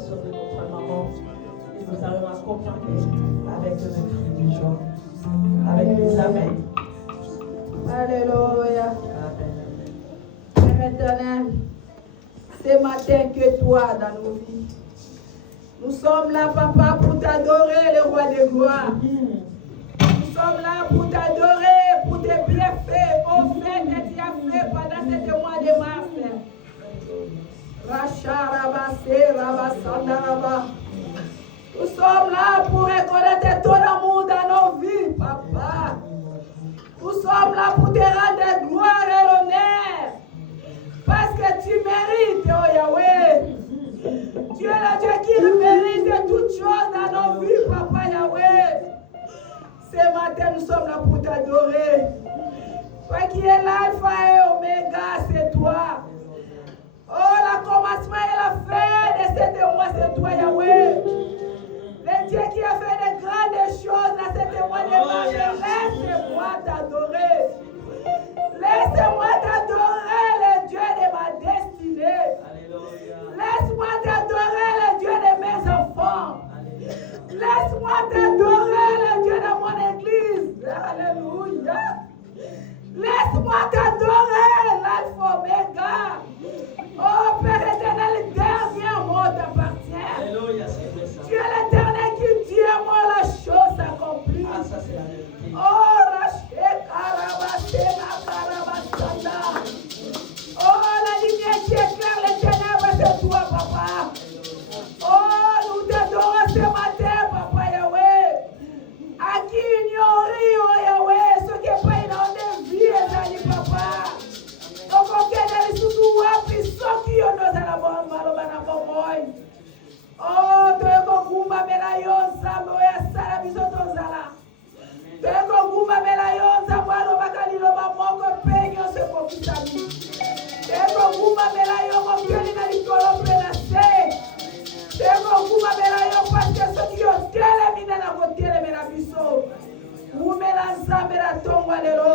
situation de notre maman. Et nous allons accompagner avec le cri de joie. Avec les amens. Alléluia. Père éternel, c'est matin que toi dans nos vies. Nous sommes là, papa, pour t'adorer, le roi des gloires. Nous sommes là pour t'adorer, pour tes bienfaits, au fait que tu as fait pendant ce mois de mars. Racha, Rabasé, Rabasanda, Rabba. Nous sommes là pour reconnaître ton amour dans nos vies, papa. Nous sommes là pour te rendre gloire et l'honneur. Parce que tu mérites, oh Yahweh. Tu es le Dieu qui mérite toutes choses dans nos vies, papa Yahweh. Ce matin, nous sommes là pour t'adorer. Toi qui es l'alpha et oméga, c'est toi. Oh, le commencement et la fin de cette mois, c'est toi, Yahweh. Le Dieu qui a fait de grandes choses dans cette mois de mars, laisse-moi t'adorer. Laisse-moi t'adorer, le Dieu de ma destinée. Laisse-moi t'adorer, le Dieu de mes enfants. Laisse-moi t'adorer, le Dieu de mon église. Alléluia. Laisse-moi t'adorer, l'alpha oméga. Oh Père éternel, le dernier mot t'appartient. Tu es l'éternel qui dit à moi la chose accomplie. Oh, la lumière qui éclaire les ténèbres, c'est toi, papa. Oh, nous t'adorons ce matin, papa Yahweh. À qui ignorer, oh Yahweh, ce qui est pas une de vie, et papa. Donc, on gagne les sous-sous, puis ceux qui ont nos alabons, malobana, oh, toyeko kumba mela yonza moya sala bisoto nzala. Toyeko kumba mela yonza mwalo bakalilo bamoko penyo se kokisami. Toyeko kumba mela yongo kyeli na likolo plena se. Toyeko kumba mela yongo paske soki yotele mina na kotele mela biso. Umela nzambe la tongwa lelo.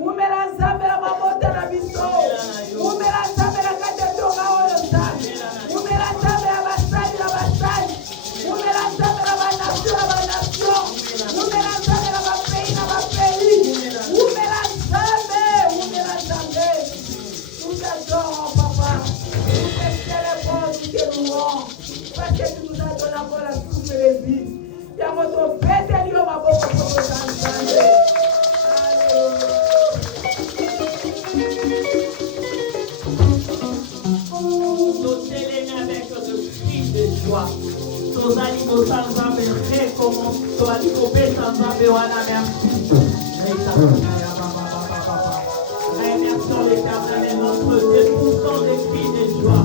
Umela nzambe la mamota na biso. Umela nzambe la kate tonga oyo nzambe. Umela nzambe la basali la basali. Umela nzambe la banation la banation. Umela nzambe la bapays la bapays. Umela nzambe, umela nzambe. Nous t'adorons, papa. Nous te célébrons, nous te louons. Parce que tu nous as donné encore la souffle de vie. Yamoto pete liyo maboko kwa nzambe. Tozali sans nzambe recommence tozali kopesa nzambe wana merci. Remercions l'Éternel notre Dieu poussant des cris de joie.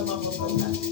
dans ma propre place.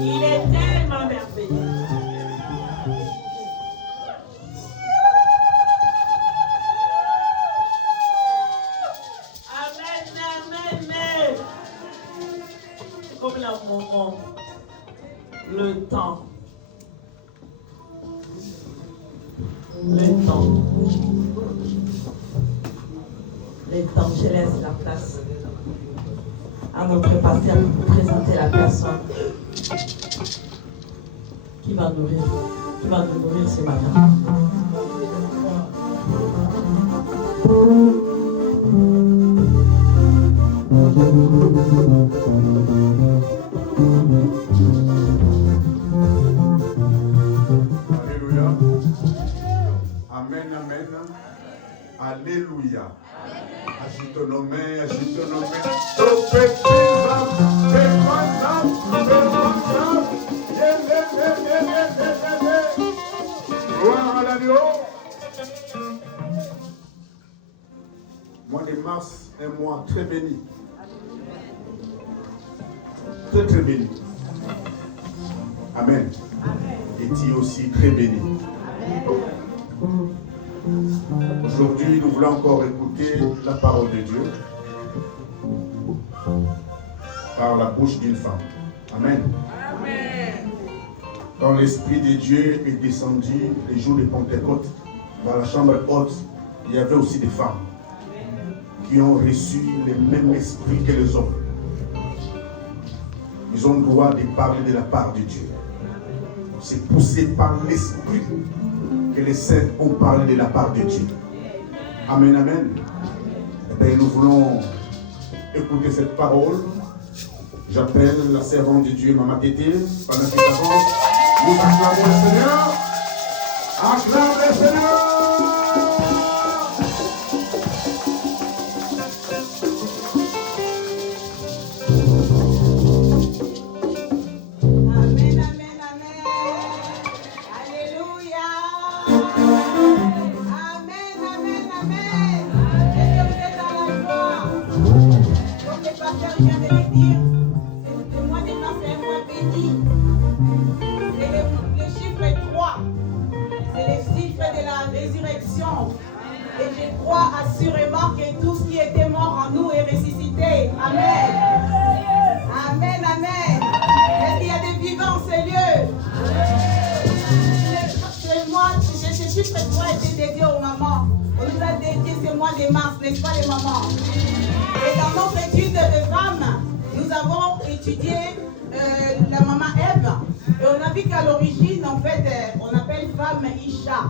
Il est tellement merveilleux. Amen, amen, amen. Comme le moment, le temps. Le temps, je laisse la place à notre pasteur pour vous présenter la personne qui va nous nourrir ce matin. Alléluia. Amen, amen. Alléluia. Agite nos mains, agite nos mains. Gloire à l'agneau. Mois de mars, un mois très béni. Très très béni. Amen. Et tu aussi très béni. Aujourd'hui, nous voulons encore écouter la parole de Dieu par la bouche d'une femme. Amen. Quand l'Esprit de Dieu est descendu les jours de Pentecôte, dans la chambre haute, il y avait aussi des femmes qui ont reçu le même esprit que les hommes. Ils ont le droit de parler de la part de Dieu. C'est poussé par l'Esprit que les saints ont parlé de la part de Dieu. Amen, amen. Eh bien, nous voulons écouter cette parole J'appelle la servante de Dieu, Maman Tété, pendant qu'il avance. Nous acclamons le Seigneur. Acclame le Seigneur. Amen, amen, amen. Alléluia. Amen, amen, amen. Est-ce que vous êtes dans la joie? Comme le pasteur vient de le dire, le mois de mars est un mois béni. C'est le chiffre 3. C'est le chiffre de la résurrection. Et je crois assurément que tout ce qui était mort en nous est ressuscité. Amen. Amen, amen. Est-ce qu'il y a des vivants en ces lieux? Ce chiffre 3 était dédié aux mamans. On nous a dédié ce mois de mars, n'est-ce pas les mamans? Et dans notre étude de femmes, nous avons étudié la maman Ève. Et on a vu qu'à l'origine, en fait, on appelle femme Isha.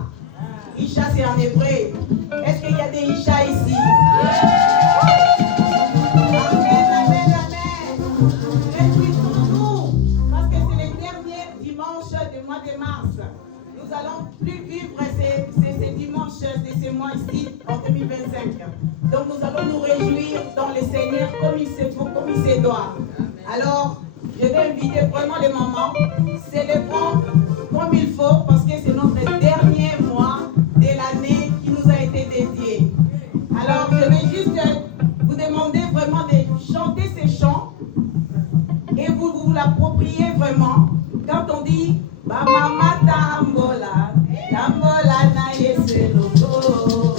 Isha, c'est en hébreu. Est-ce qu'il y a des Isha ici? Amen, amen, amen. Réjouissons-nous, parce que c'est le dernier dimanche du mois de mars. Nous allons plus vivre ces dimanches de ce mois-ci en 2025. Donc nous allons nous réjouir dans le Seigneur comme il se faut, comme il se doit. Alors, je vais inviter vraiment les mamans, célébrons comme il faut, parce que c'est notre dernier mois de l'année qui nous a été dédié. Alors, je vais juste vous demander vraiment de chanter ces chants et vous l'appropriez vraiment. Quand on dit Mama Tambola, Tambola na yeseloko.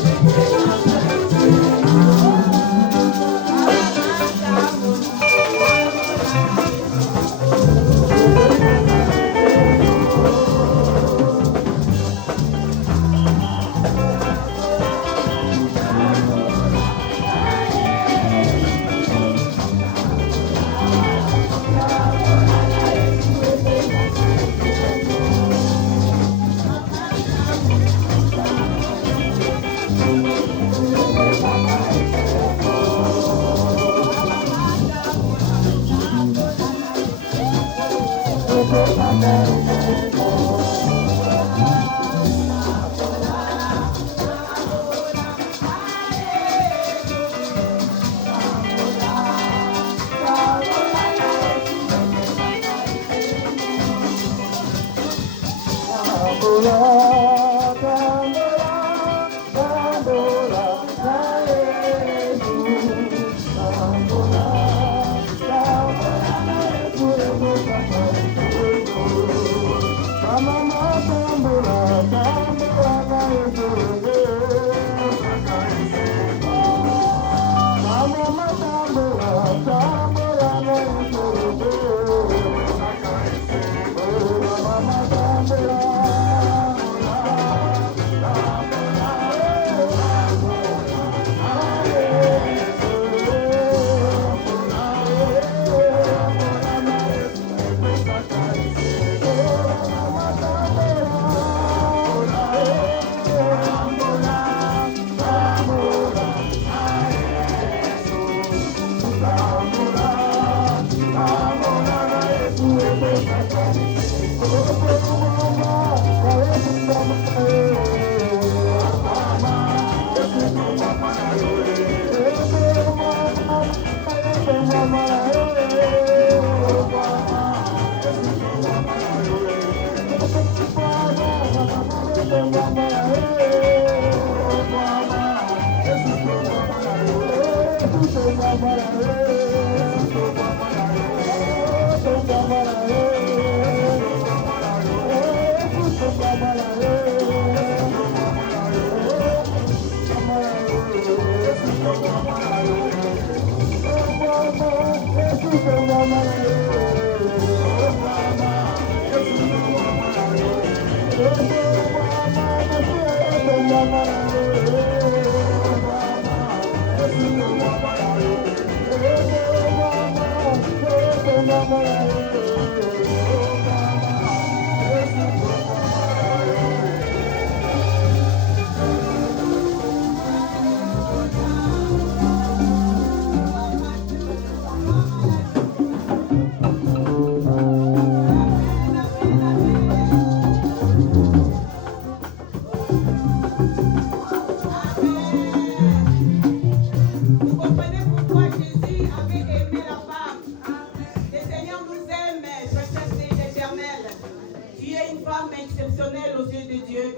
exceptionnel aux yeux de Dieu.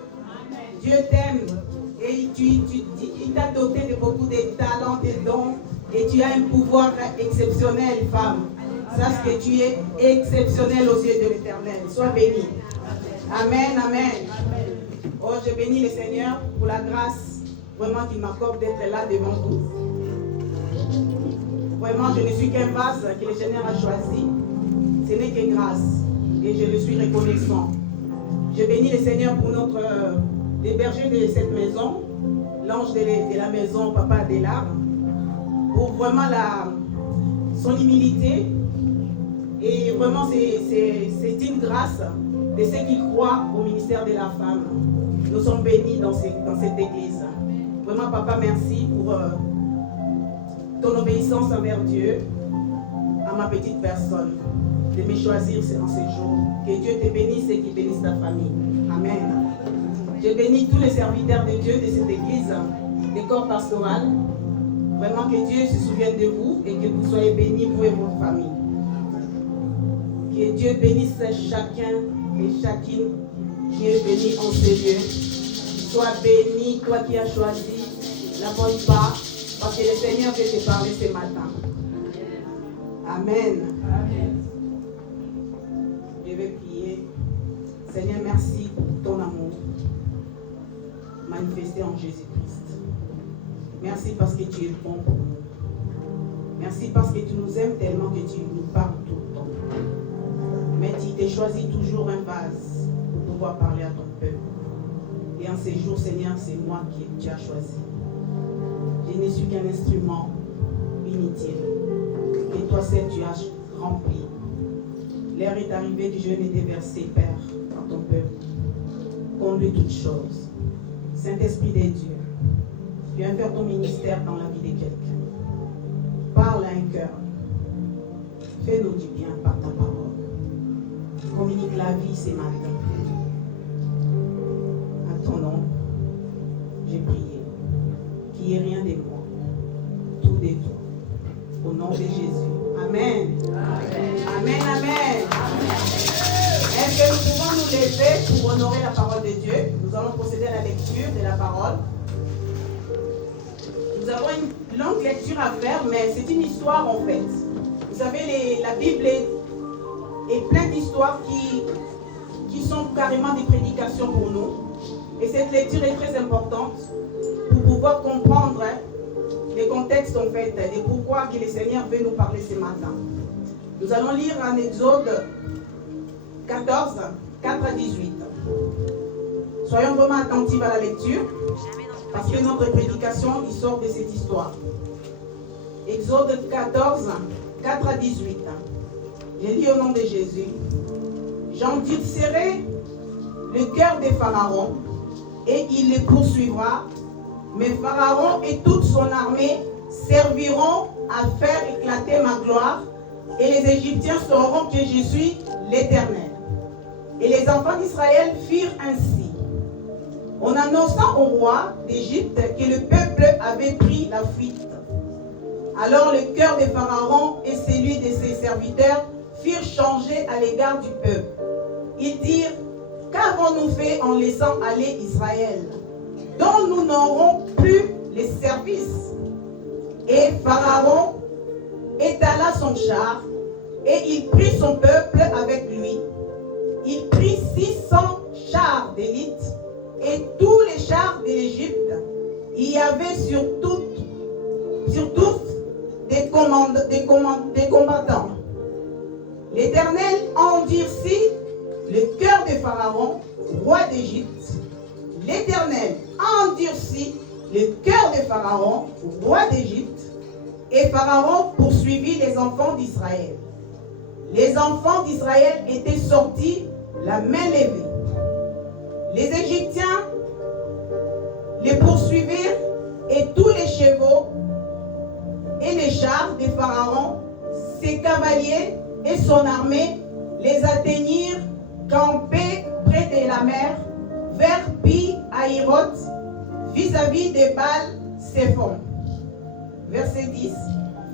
Dieu t'aime et il t'a doté de beaucoup de talents, de dons et tu as un pouvoir exceptionnel, femme. Sache que tu es exceptionnel aux yeux de l'Éternel. Sois béni. Amen, amen. Oh, je bénis le Seigneur pour la grâce vraiment qu'il m'accorde d'être là devant vous. Vraiment, je ne suis qu'un vase que le Seigneur a choisi. Ce n'est qu'une grâce et je le suis reconnaissant. Je bénis le Seigneur pour les bergers de cette maison, l'ange de la maison, Papa Adela, pour vraiment son humilité. Et vraiment, c'est une grâce de ceux qui croient au ministère de la femme. Nous sommes bénis dans cette église. Vraiment, Papa, merci pour ton obéissance envers Dieu, à ma petite personne, de me choisir en ces jours. Que Dieu te bénisse et qu'il bénisse ta famille. Amen. Je bénis tous les serviteurs de Dieu de cette église, des corps pastoral. Vraiment que Dieu se souvienne de vous et que vous soyez bénis, vous et votre famille. Que Dieu bénisse chacun et chacune qui est béni en ces lieux. Sois béni, toi qui as choisi la bonne part, parce que le Seigneur veut te parler ce matin. Amen. Amen. Je vais prier. Seigneur, merci pour ton amour manifesté en Jésus-Christ. Merci parce que tu es bon pour nous. Merci parce que tu nous aimes tellement que tu nous parles tout le temps. Mais tu t'es choisi toujours un vase pour pouvoir parler à ton peuple. Et en ces jours, Seigneur, c'est moi qui tu as choisi. Je ne suis qu'un instrument inutile. Et toi seul, tu as rempli. L'heure est arrivée du jeûne et des versets, Père, dans ton peuple. Conduis toutes choses. Saint-Esprit de Dieu, viens faire ton ministère dans la vie de quelqu'un. Parle à un cœur. Fais-nous du bien par ta parole. Communique la vie ce matin. À ton nom, j'ai prié. Qu'il n'y ait rien de moi, tout de toi. Au nom de Jésus. Amen. Amen. Amen. Amen. Est-ce que nous pouvons nous lever pour honorer la parole de Dieu? Nous allons procéder à la lecture de la parole. Nous avons une longue lecture à faire, mais c'est une histoire en fait. Vous savez, la Bible est pleine d'histoires qui sont carrément des prédications pour nous. Et cette lecture est très importante pour pouvoir comprendre les contextes en fait, et pourquoi que le Seigneur veut nous parler ce matin. Nous allons lire en Exode 14, 4 à 18. Soyons vraiment attentifs à la lecture, parce que notre prédication, il sort de cette histoire. Exode 14, 4 à 18. Je lis au nom de Jésus. J'endurcirai le cœur de Pharaon, et il les poursuivra. Mais Pharaon et toute son armée serviront à faire éclater ma gloire, et les Égyptiens sauront que je suis l'Éternel. Et les enfants d'Israël firent ainsi, en annonçant au roi d'Égypte que le peuple avait pris la fuite. Alors le cœur de Pharaon et celui de ses serviteurs firent changer à l'égard du peuple. Ils dirent, qu'avons-nous fait en laissant aller Israël, dont nous n'aurons plus les services? Et Pharaon étala son char, et il prit son peuple avec lui. Il prit 600 chars d'élite et tous les chars de l'Égypte. Il y avait sur tous des combattants. L'Éternel endurcit le cœur de Pharaon, roi d'Égypte. L'Éternel endurcit le cœur de Pharaon, roi d'Égypte. Et Pharaon poursuivit les enfants d'Israël. Les enfants d'Israël étaient sortis la main levée. Les Égyptiens les poursuivirent et tous les chevaux et les chars de Pharaon, ses cavaliers et son armée les atteignirent campés près de la mer vers Pi-Hahiroth vis-à-vis de Baal-Séphon. Verset 10.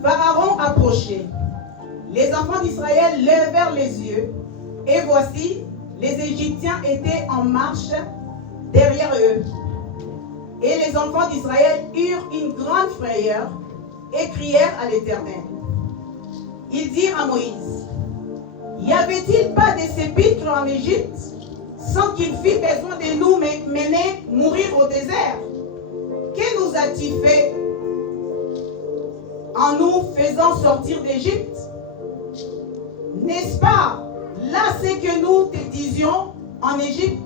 Pharaon approchait. Les enfants d'Israël levèrent les yeux, et voici, les Égyptiens étaient en marche derrière eux. Et les enfants d'Israël eurent une grande frayeur et crièrent à l'Éternel. Ils dirent à Moïse, y avait-il pas des sépulcres en Égypte sans qu'il fît besoin de nous mener mourir au désert? Que nous as-tu fait en nous faisant sortir d'Égypte? N'est-ce pas là ce que nous te disions en Égypte?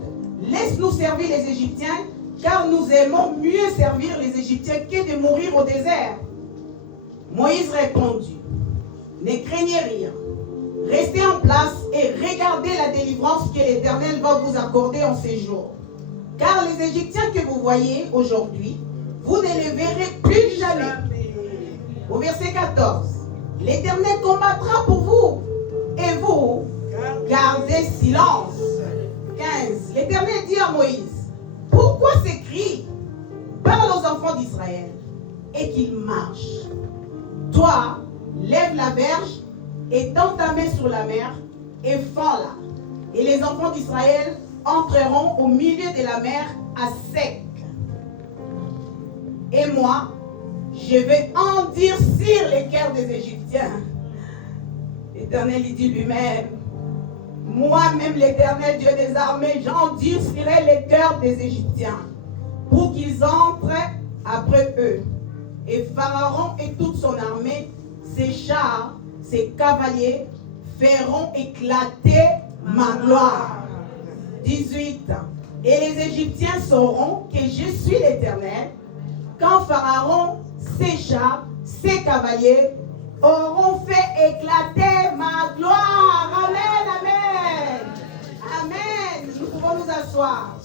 Laisse-nous servir les Égyptiens, car nous aimons mieux servir les Égyptiens que de mourir au désert. Moïse répondit, ne craignez rien. Restez en place et regardez la délivrance que l'Éternel va vous accorder en ces jours. Car les Égyptiens que vous voyez aujourd'hui, vous ne les verrez plus jamais. Au verset 14, l'Éternel combattra pour vous et vous gardez silence. 15, l'Éternel dit à Moïse, pourquoi ces cris? Parle aux enfants d'Israël et qu'ils marchent. Toi, lève la verge et tends ta main sur la mer et fends-la. Et les enfants d'Israël entreront au milieu de la mer à sec. Et moi, je vais endurcir les cœurs des Égyptiens. L'Éternel dit lui-même, moi-même l'Éternel Dieu des armées, j'endurcirai les cœurs des Égyptiens pour qu'ils entrent après eux. Et Pharaon et toute son armée, ses chars, ses cavaliers feront éclater ma gloire. 18. Et les Égyptiens sauront que je suis l'Éternel quand Pharaon, ses chars, ses cavaliers auront fait éclater ma gloire. Amen, amen. Amen. Nous pouvons nous asseoir.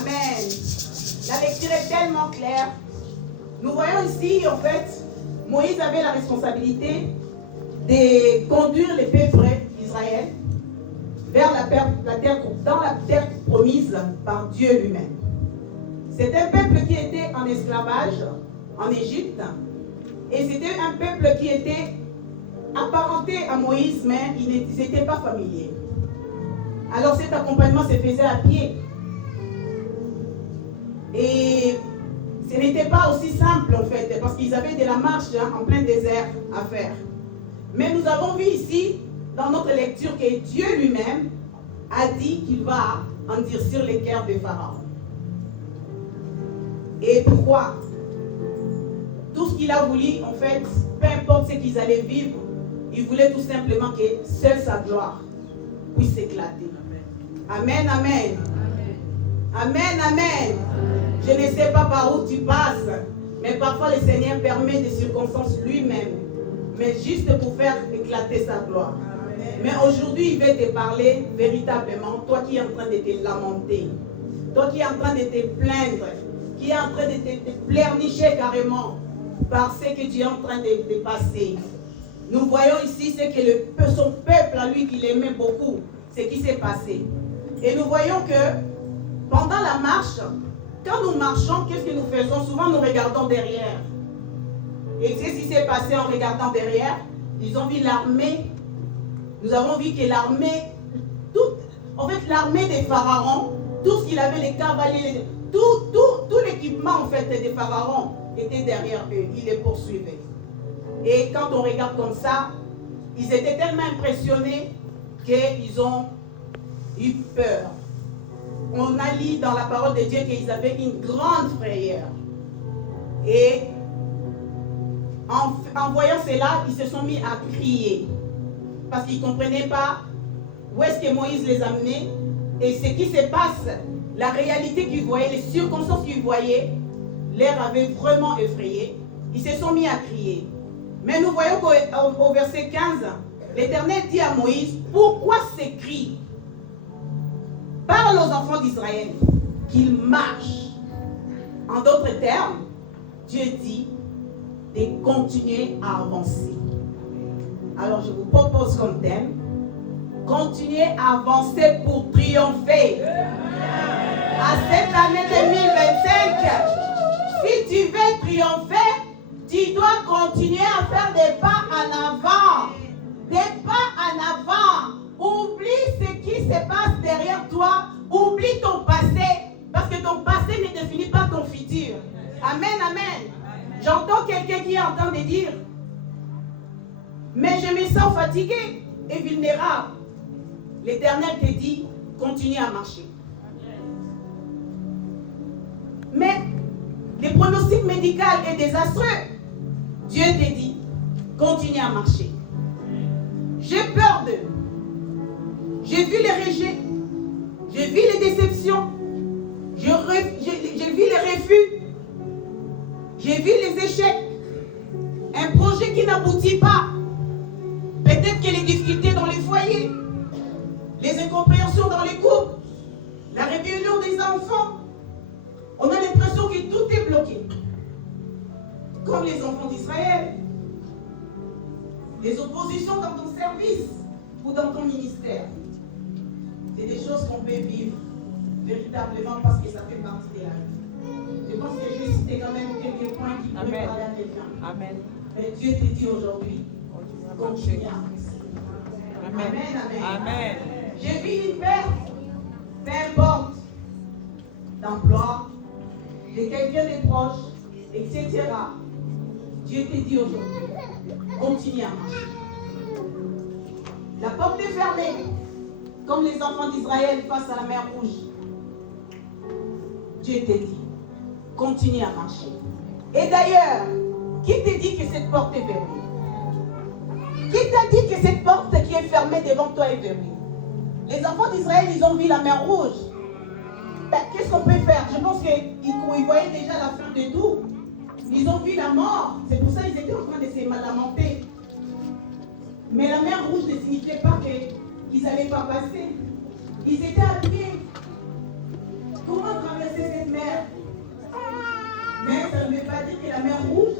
Amen. La lecture est tellement claire. Nous voyons ici, en fait, Moïse avait la responsabilité de conduire les peuples d'Israël vers dans la terre promise par Dieu lui-même. C'était un peuple qui était en esclavage en Égypte et c'était un peuple qui était apparenté à Moïse, mais ils n'étaient pas familiers. Alors cet accompagnement se faisait à pied. Et ce n'était pas aussi simple en fait, parce qu'ils avaient de la marche en plein désert à faire. Mais nous avons vu ici, dans notre lecture, que Dieu lui-même a dit qu'il va endurcir les cœurs de Pharaon. Et pourquoi? Tout ce qu'il a voulu, en fait, peu importe ce qu'ils allaient vivre, il voulait tout simplement que seule sa gloire puisse éclater. Amen, amen. Amen, amen. Je ne sais pas par où tu passes, mais parfois le Seigneur permet des circonstances lui-même, mais juste pour faire éclater sa gloire. Mais aujourd'hui, il veut te parler véritablement, toi qui es en train de te lamenter, toi qui es en train de te plaindre, qui est en train de te pleurnicher carrément par ce que tu es en train de passer. Nous voyons ici ce que son peuple à lui, qu'il aimait beaucoup, ce qui s'est passé. Et nous voyons que pendant la marche, quand nous marchons, qu'est-ce que nous faisons? Souvent, nous regardons derrière. Et c'est ce qui s'est passé en regardant derrière. Ils ont vu l'armée. Nous avons vu que l'armée, l'armée des pharaons, tout ce qu'il avait, les cavaliers, tout l'équipement en fait des pharaons était derrière eux. Ils les poursuivaient. Et quand on regarde comme ça, ils étaient tellement impressionnés qu'ils ont eu peur. On a lu dans la parole de Dieu qu'ils avaient une grande frayeur. Et en voyant cela, ils se sont mis à crier. Parce qu'ils ne comprenaient pas où est-ce que Moïse les amenait. Et ce qui se passe, la réalité qu'ils voyaient, les circonstances qu'ils voyaient, l'air avait vraiment effrayé. Ils se sont mis à crier. Mais nous voyons qu'au verset 15, l'Éternel dit à Moïse, pourquoi ces cris? Parle aux enfants d'Israël qu'ils marchent. En d'autres termes, Dieu dit de continuer à avancer. Alors je vous propose comme thème, continuer à avancer pour triompher. À cette année 2025, si tu veux triompher, tu dois continuer à faire des pas en avant. Des pas en avant. Oublie ce qui se passe derrière vers toi. Oublie ton passé, parce que ton passé ne définit pas ton futur. Amen, amen. J'entends quelqu'un qui est en train de dire, mais je me sens fatigué et vulnérable. L'Éternel te dit, continue à marcher. Mais les pronostics médicaux est désastreux. Dieu te dit, continue à marcher. J'ai peur d'eux. J'ai vu les rejets. J'ai vu les déceptions. J'ai vu les refus. J'ai vu les échecs. Un projet qui n'aboutit pas. Peut-être que les difficultés dans les foyers, les incompréhensions dans les couples, la rébellion des enfants. On a l'impression que tout est bloqué. Comme les enfants d'Israël. Les oppositions dans ton service ou dans ton ministère. C'est des choses qu'on peut vivre véritablement parce que ça fait partie de la vie. Je pense que je vais citer quand même quelques points qui peuvent parler à quelqu'un. Amen. Mais Dieu te dit aujourd'hui, continue à avancer. Amen. Amen, amen. Amen. J'ai vu une perte, peu importe, d'emploi, de quelqu'un de proche, etc. Dieu te dit aujourd'hui, continue à marcher. La porte est fermée, comme les enfants d'Israël face à la mer Rouge. Dieu te dit, continue à marcher. Et d'ailleurs, qui te dit que cette porte est verrouillée? Qui t'a dit que cette porte qui est fermée devant toi est verrouillée? Les enfants d'Israël, ils ont vu la mer Rouge. Ben, qu'est-ce qu'on peut faire? Je pense qu'ils voyaient déjà la fin de tout. Ils ont vu la mort. C'est pour ça qu'ils étaient en train de se lamenter. Mais la mer Rouge ne signifiait pas qu'ils n'allaient pas passer. Ils étaient à pied. Comment traverser cette mer? Mais ça ne veut pas dire que la mer Rouge,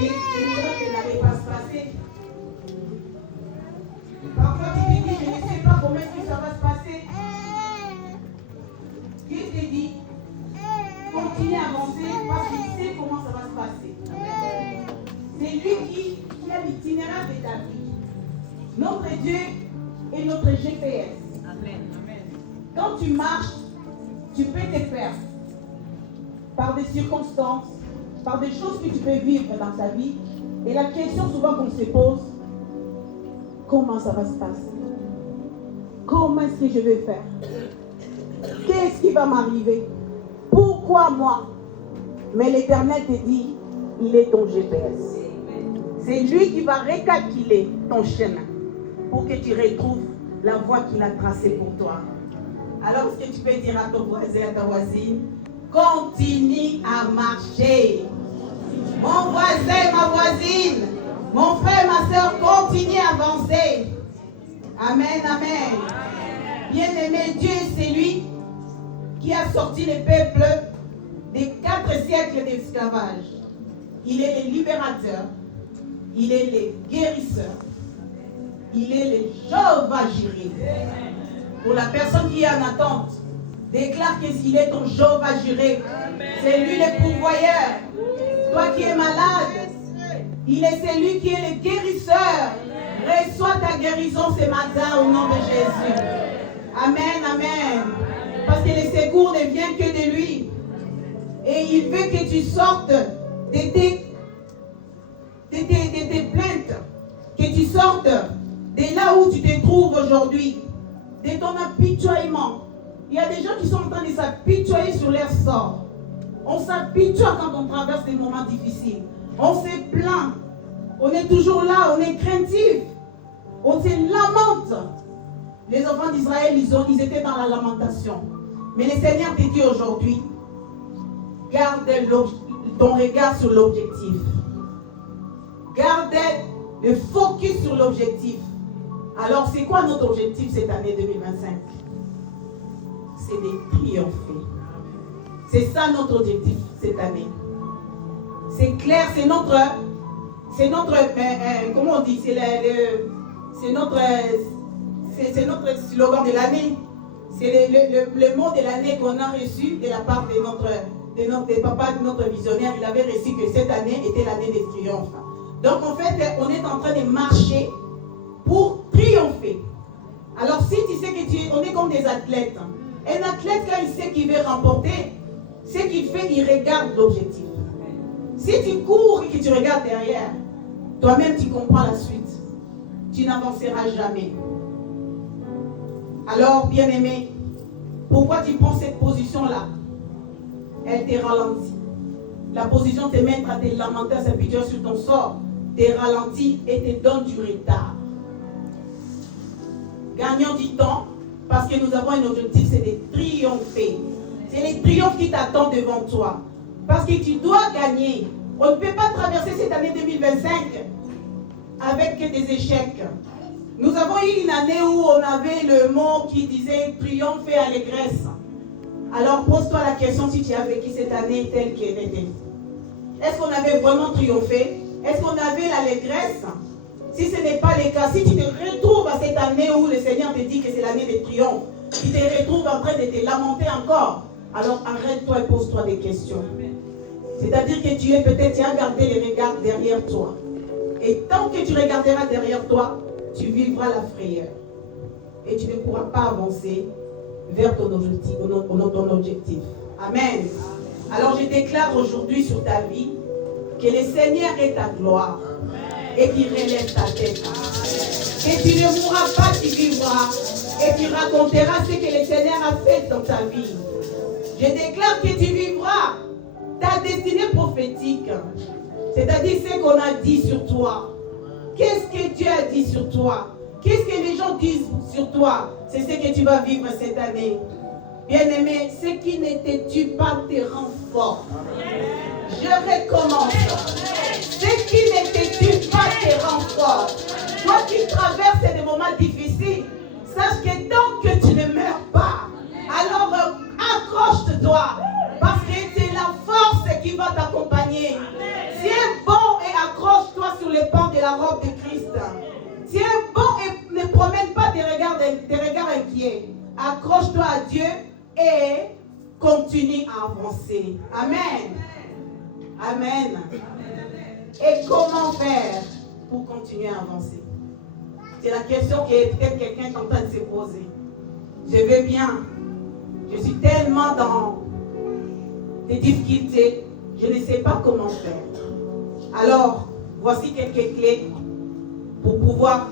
les miracles n'allaient pas se passer. Parfois tu te dis, je ne sais pas comment est-ce que ça va se passer. Dieu te dit, continue à avancer parce qu'il sait comment ça va se passer. C'est lui qui a l'itinéraire de ta vie. Notre Dieu est notre GPS. Amen. Quand tu marches, tu peux te perdre par des circonstances, par des choses que tu peux vivre dans ta vie. Et la question souvent qu'on se pose, comment ça va se passer? Comment est-ce que je vais faire? Qu'est-ce qui va m'arriver? Pourquoi moi? Mais l'Éternel te dit, il est ton GPS. C'est lui qui va recalculer ton chemin pour que tu retrouves la voie qu'il a tracée pour toi. Alors, est-ce que tu peux dire à ton voisin, à ta voisine, continue à marcher. Mon voisin, ma voisine, mon frère, ma soeur, continue à avancer. Amen, amen. Bien-aimé, Dieu, c'est lui qui a sorti les peuples des 4 siècles d'esclavage. Il est le libérateur. Il est le guérisseur. Il est le Jéhovah-Jireh. Pour la personne qui est en attente, déclare qu'il est ton Jéhovah-Jireh. C'est lui le pourvoyeur. Toi qui es malade, il est celui qui est le guérisseur. Reçois ta guérison ce matin au nom de Jésus. Amen, amen. Parce que le secours ne vient que de lui. Et il veut que tu sortes de tes plaintes. Que tu sortes de là où tu te trouves aujourd'hui. De ton apitoiement. Il y a des gens qui sont en train de s'apitoyer sur leur sort. On s'apitoie quand on traverse des moments difficiles. On se plaint. On est toujours là, on est craintif. On se lamente. Les enfants d'Israël, ils étaient dans la lamentation. Mais le Seigneur te dit aujourd'hui, garde ton regard sur l'objectif. Garde le focus sur l'objectif. Alors, c'est quoi notre objectif cette année 2025? C'est de triompher. C'est ça notre objectif cette année. C'est clair, c'est notre comment on dit, c'est notre slogan de l'année. C'est le mot de l'année qu'on a reçu de la part de notre papa, de notre visionnaire. Il avait reçu que cette année était l'année des triomphes. Donc en fait, on est en train de marcher pour triompher. Alors si tu sais que on est comme des athlètes. Un athlète, quand il sait qu'il veut remporter, ce qu'il fait, il regarde l'objectif. Si tu cours et que tu regardes derrière, toi-même tu comprends la suite. Tu n'avanceras jamais. Alors, bien-aimé, pourquoi tu prends cette position-là? Elle te ralentit. La position te met à te lamenter, à s'appuyer sur ton sort, te ralentit et te donne du retard. Gagnons du temps, parce que nous avons un objectif, c'est de triompher. C'est les triomphes qui t'attendent devant toi. Parce que tu dois gagner. On ne peut pas traverser cette année 2025 avec des échecs. Nous avons eu une année où on avait le mot qui disait triomphe et allégresse. Alors pose-toi la question si tu as vécu cette année telle qu'elle était. Est-ce qu'on avait vraiment triomphé? Est-ce qu'on avait l'allégresse? Si ce n'est pas le cas, si tu te retrouves à cette année où le Seigneur te dit que c'est l'année de triomphe, tu te retrouves en train de te lamenter encore, alors arrête-toi et pose-toi des questions. C'est-à-dire que tu as gardé les regards derrière toi. Et tant que tu regarderas derrière toi, tu vivras la frayeur. Et tu ne pourras pas avancer vers ton objectif. Amen. Alors je déclare aujourd'hui sur ta vie que le Seigneur est ta gloire et qu'il relève ta tête. Que tu ne mourras pas, tu vivras et tu raconteras ce que le Seigneur a fait dans ta vie. Je déclare que tu vivras ta destinée prophétique, c'est-à-dire ce qu'on a dit sur toi. Qu'est-ce que Dieu a dit sur toi? Qu'est-ce que les gens disent sur toi? C'est ce que tu vas vivre cette année. Bien-aimé, ce qui ne te tue pas te rend fort. Je recommence. Ce qui ne te tue pas te rend fort. Toi qui traverses des moments difficiles, sache que tant que tu ne meurs pas, alors accroche-toi. Parce que c'est la force qui va t'accompagner. Tiens bon et accroche-toi sur les pans de la robe de Christ. Tiens bon et ne promène pas des regards inquiets. Accroche-toi à Dieu et continue à avancer. Amen. Amen. Et comment faire pour continuer à avancer? C'est la question que peut-être quelqu'un est en train de se poser. Je vais bien. Je suis tellement dans des difficultés. Je ne sais pas comment faire. Alors, voici quelques clés pour pouvoir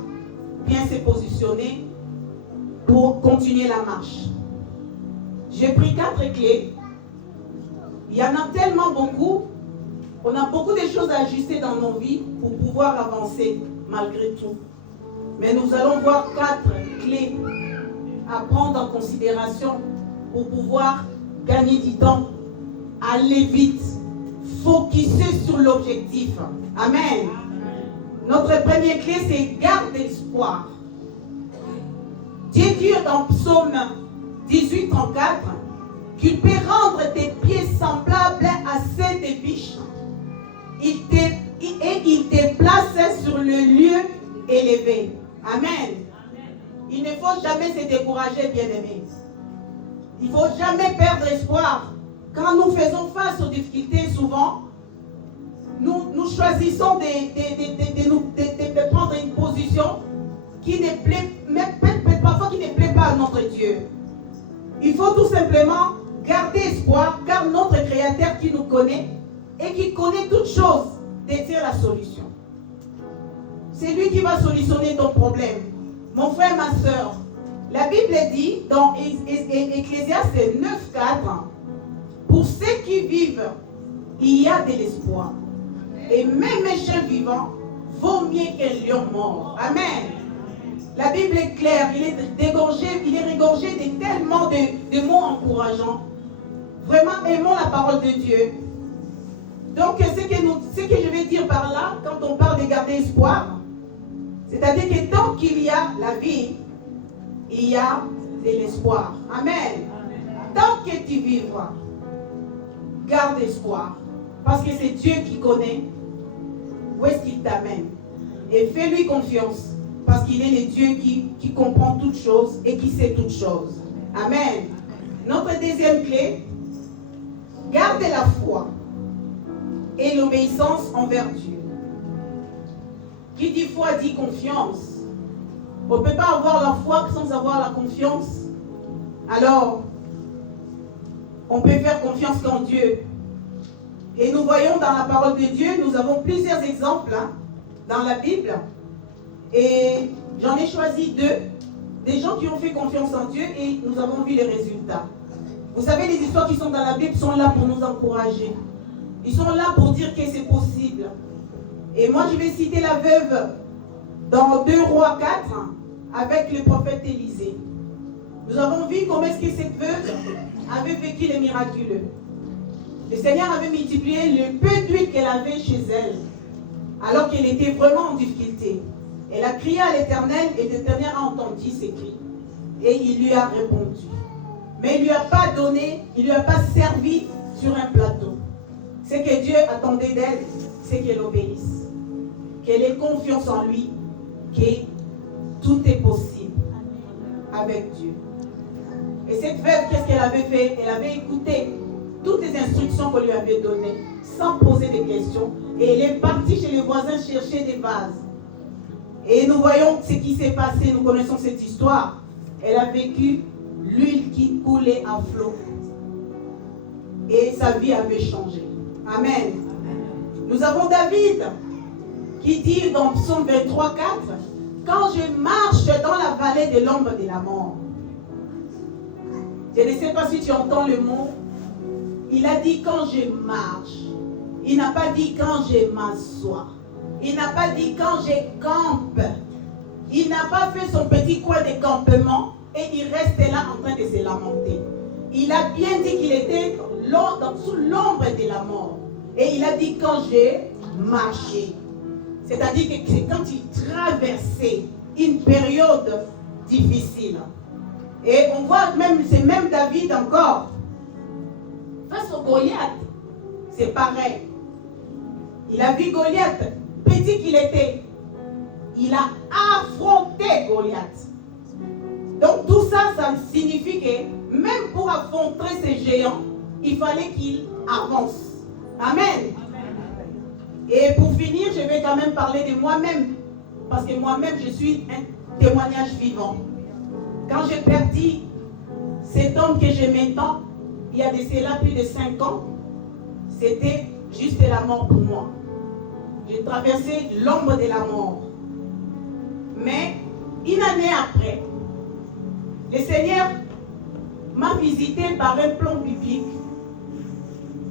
bien se positionner pour continuer la marche. J'ai pris 4 clés. Il y en a tellement beaucoup. On a beaucoup de choses à ajuster dans nos vies pour pouvoir avancer malgré tout. Mais nous allons voir 4 clés à prendre en considération pour pouvoir gagner du temps, aller vite, focuser sur l'objectif. Amen. Notre première clé, c'est garde l'espoir. Dieu dit dans Psaume 18, 34, qu'il peut rendre tes pieds semblables à ceux des biches. Il te place sur le lieu élevé. Amen. Il ne faut jamais se décourager, bien-aimés. Il ne faut jamais perdre espoir. Quand nous faisons face aux difficultés, souvent, nous choisissons de prendre une position qui ne plaît, même parfois qui ne plaît pas à notre Dieu. Il faut tout simplement garder espoir, car notre Créateur qui nous connaît et qui connaît toutes choses, détient la solution. C'est lui qui va solutionner ton problème. Mon frère, ma soeur, la Bible dit dans Ecclésiaste 9:4, pour ceux qui vivent, il y a de l'espoir. Et même un chien vivant vaut mieux qu'un lion mort. Amen. La Bible est claire, il est regorgé de tellement de mots encourageants. Vraiment, aimons la parole de Dieu. Donc, ce que je vais dire par là, quand on parle de garder espoir, c'est-à-dire que tant qu'il y a la vie, il y a de l'espoir. Amen. Tant que tu vivras, garde espoir. Parce que c'est Dieu qui connaît où est-ce qu'il t'amène. Et fais-lui confiance. Parce qu'il est le Dieu qui comprend toutes choses et qui sait toutes choses. Amen. Notre deuxième clé, garde la foi et l'obéissance envers Dieu. Qui dit foi dit confiance. On ne peut pas avoir la foi sans avoir la confiance. Alors, on peut faire confiance qu'en Dieu. Et nous voyons dans la parole de Dieu, nous avons plusieurs exemples dans la Bible. Et j'en ai choisi 2. Des gens qui ont fait confiance en Dieu et nous avons vu les résultats. Vous savez, les histoires qui sont dans la Bible sont là pour nous encourager. Ils sont là pour dire que c'est possible. Et moi, je vais citer la veuve dans 2 Rois 4 avec le prophète Élisée. Nous avons vu comment est-ce que cette veuve avait vécu les miraculeux. Le Seigneur avait multiplié le peu d'huile qu'elle avait chez elle, alors qu'elle était vraiment en difficulté. Elle a crié à l'Éternel et l'Éternel a entendu ses cris. Et il lui a répondu. Mais il ne lui a pas donné, il ne lui a pas servi sur un plateau. Ce que Dieu attendait d'elle, c'est qu'elle obéisse. Qu'elle ait confiance en lui, que tout est possible avec Dieu. Et cette veuve, qu'est-ce qu'elle avait fait? Elle avait écouté toutes les instructions qu'on lui avait données, sans poser de questions. Et elle est partie chez les voisins chercher des vases. Et nous voyons ce qui s'est passé, nous connaissons cette histoire. Elle a vécu l'huile qui coulait à flot. Et sa vie avait changé. Amen. Nous avons David qui dit dans Psaume 23, 4, « Quand je marche dans la vallée de l'ombre de la mort ». Je ne sais pas si tu entends le mot. Il a dit « quand je marche ». Il n'a pas dit « quand je m'assois ». Il n'a pas dit « quand je campe ». Il n'a pas fait son petit coin de campement et il reste là en train de se lamenter. Il a bien dit qu'il était sous l'ombre de la mort. Et il a dit « quand j'ai marché ». C'est-à-dire que c'est quand il traversait une période difficile. Et on voit même, c'est même David encore. Face au Goliath, c'est pareil. Il a vu Goliath, petit qu'il était. Il a affronté Goliath. Donc tout ça, ça signifie que même pour affronter ces géants, il fallait qu'il avance. Amen. Et pour finir, je vais quand même parler de moi-même. Parce que moi-même, je suis un témoignage vivant. Quand j'ai perdu cet homme que j'aimais tant, il y a de cela plus de 5 ans, c'était juste la mort pour moi. J'ai traversé l'ombre de la mort. Mais une année après, le Seigneur m'a visité par un plan biblique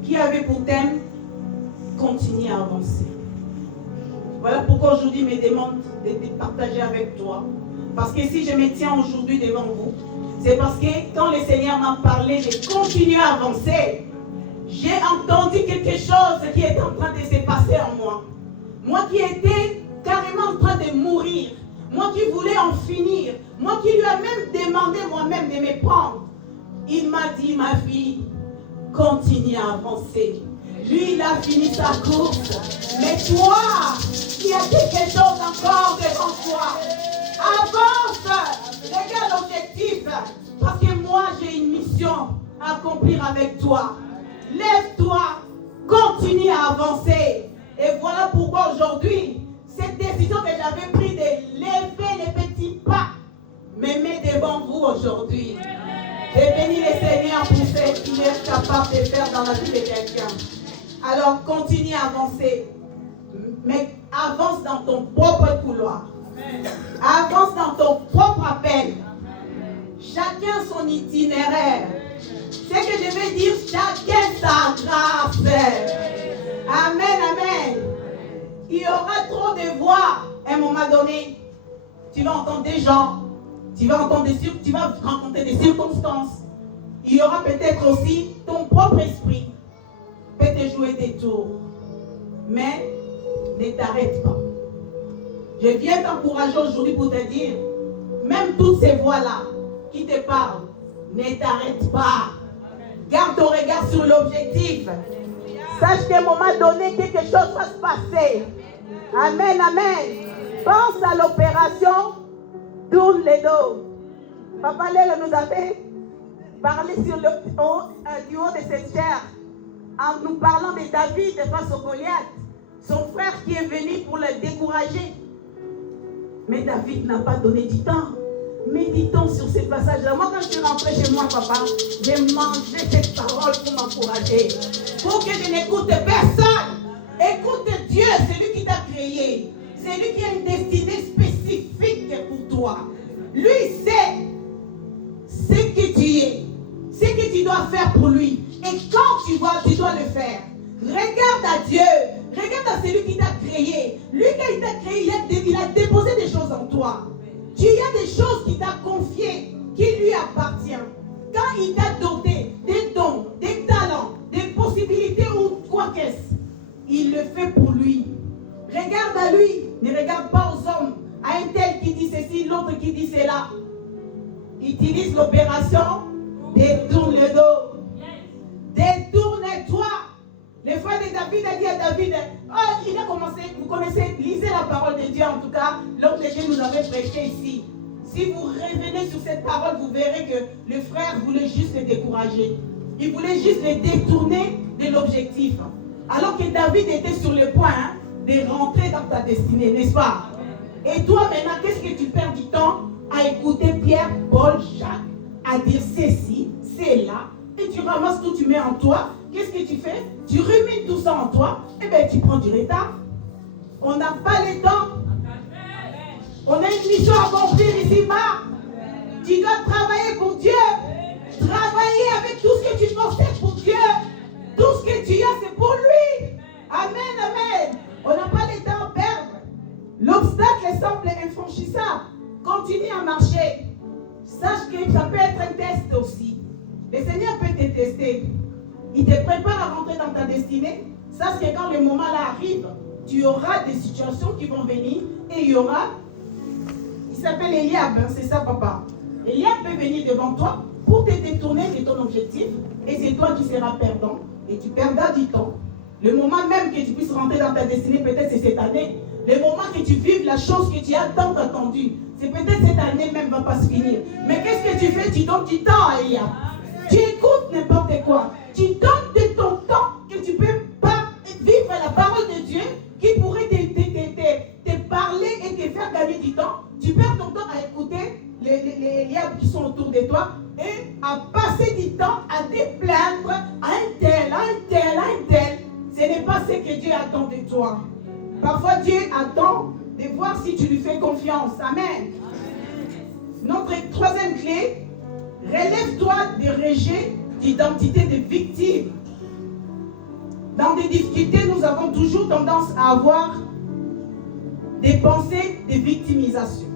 qui avait pour thème continuer à avancer. Voilà pourquoi aujourd'hui me demande de partager avec toi. Parce que si je me tiens aujourd'hui devant vous, c'est parce que quand le Seigneur m'a parlé de continuer à avancer, j'ai entendu quelque chose qui était en train de se passer en moi. Moi qui étais carrément en train de mourir. Moi qui voulais en finir. Moi qui lui ai même demandé moi-même de me prendre. Il m'a dit, ma fille, continue à avancer. Lui, il a fini sa course. Mais toi, il y a quelque chose encore devant toi. Avance. Regarde l'objectif. Parce que moi, j'ai une mission à accomplir avec toi. Lève-toi. Continue à avancer. Et voilà pourquoi aujourd'hui, cette décision que j'avais prise de lever les petits pas me met devant vous aujourd'hui. J'ai béni le Seigneur pour ce qu'il est capable de faire dans la vie de quelqu'un. Alors continue à avancer. Mais avance dans ton propre couloir. Avance dans ton propre appel. Chacun son itinéraire. Ce que je veux dire, chacun sa grâce. Amen, amen. Il y aura trop de voix. À un moment donné, tu vas entendre des gens. Tu vas rencontrer des circonstances. Il y aura peut-être aussi ton propre esprit peut te jouer des tours. Mais ne t'arrête pas. Je viens t'encourager aujourd'hui pour te dire, même toutes ces voix-là qui te parlent, ne t'arrête pas. Garde ton regard sur l'objectif. Sache qu'à un moment donné, quelque chose va se passer. Amen, amen. Pense à l'opération, tourne les dos. Papa Léla nous avait parlé sur du haut de cette chair, en nous parlant de David face au Goliath, son frère qui est venu pour le décourager. Mais David n'a pas donné du temps. Méditons sur ces passages-là. Moi, quand je suis rentrée chez moi, papa, j'ai mangé cette parole pour m'encourager. Pour que je n'écoute personne. Écoute Dieu, c'est lui qui t'a créé. C'est lui qui a une destinée spécifique pour toi. Lui sait ce que tu es, ce que tu dois faire pour lui. Et quand tu dois le faire. Regarde à Dieu. Regarde à celui qui t'a créé. Lui, quand il t'a créé, il a déposé des choses en toi. Tu as des choses qu'il t'a confiées, qui lui appartiennent. Quand il t'a doté des dons, des talents, des possibilités ou quoi qu'est-ce, il le fait pour lui. Regarde à lui, ne regarde pas aux hommes. À un tel qui dit ceci, l'autre qui dit cela. Utilise l'opération, détourne le dos. Détourne-toi. Les frères de David a dit à David, oh, il a commencé, vous connaissez, lisez la parole de Dieu en tout cas, l'homme de Dieu nous avait prêché ici. Si vous revenez sur cette parole, vous verrez que le frère voulait juste le décourager. Il voulait juste le détourner de l'objectif. Alors que David était sur le point de rentrer dans ta destinée, n'est-ce pas? Et toi maintenant, qu'est-ce que tu perds du temps à écouter Pierre, Paul, Jacques, à dire ceci, c'est là, et tu ramasses tout, tu mets en toi. Qu'est-ce que tu fais? Tu rumines tout ça en toi, et bien tu prends du retard. On n'a pas le temps. On a une mission à accomplir ici-bas. Tu dois travailler pour Dieu. Travailler avec tout ce que tu possèdes pour Dieu. Tout ce que tu as, c'est pour lui. Amen, amen. On n'a pas le temps à perdre. L'obstacle semble infranchissable. Continue à marcher. Sache que ça peut être un test aussi. Le Seigneur peut te tester. Il te prépare à rentrer dans ta destinée. Sache que quand le moment là arrive, tu auras des situations qui vont venir et il y aura, il s'appelle Eliab, hein, c'est ça papa. Eliab peut venir devant toi pour te détourner de ton objectif et c'est toi qui seras perdant et tu perdras du temps. Le moment même que tu puisses rentrer dans ta destinée, peut-être c'est cette année. Le moment que tu vives la chose que tu as tant attendue, c'est peut-être cette année même va pas se finir. Mais qu'est-ce que tu fais? Tu donnes du temps à Eliab. Tu écoutes n'importe quoi. Tu donnes de ton temps que tu ne peux pas vivre la parole de Dieu qui pourrait te parler et te faire gagner du temps. Tu perds ton temps à écouter les liens qui sont autour de toi et à passer du temps à te plaindre à un tel, à un tel, à un tel. Ce n'est pas ce que Dieu attend de toi. Parfois Dieu attend de voir si tu lui fais confiance. Amen. Notre troisième clé, relève-toi des rejets d'identité de victime. Dans des difficultés, nous avons toujours tendance à avoir des pensées de victimisation.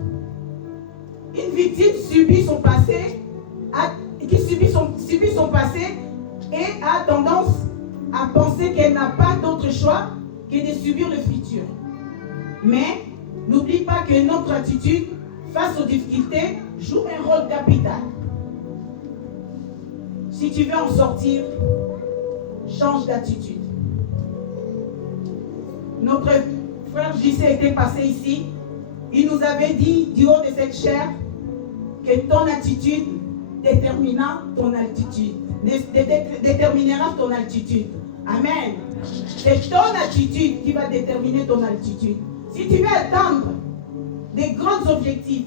Une victime subit son passé, subit son passé et a tendance à penser qu'elle n'a pas d'autre choix que de subir le futur. Mais n'oublie pas que notre attitude face aux difficultés joue un rôle capital. Si tu veux en sortir, change d'attitude. Notre frère JC était passé ici. Il nous avait dit du haut de cette chair que ton attitude déterminera ton altitude. Déterminera ton altitude. Amen. C'est ton attitude qui va déterminer ton altitude. Si tu veux atteindre des grands objectifs,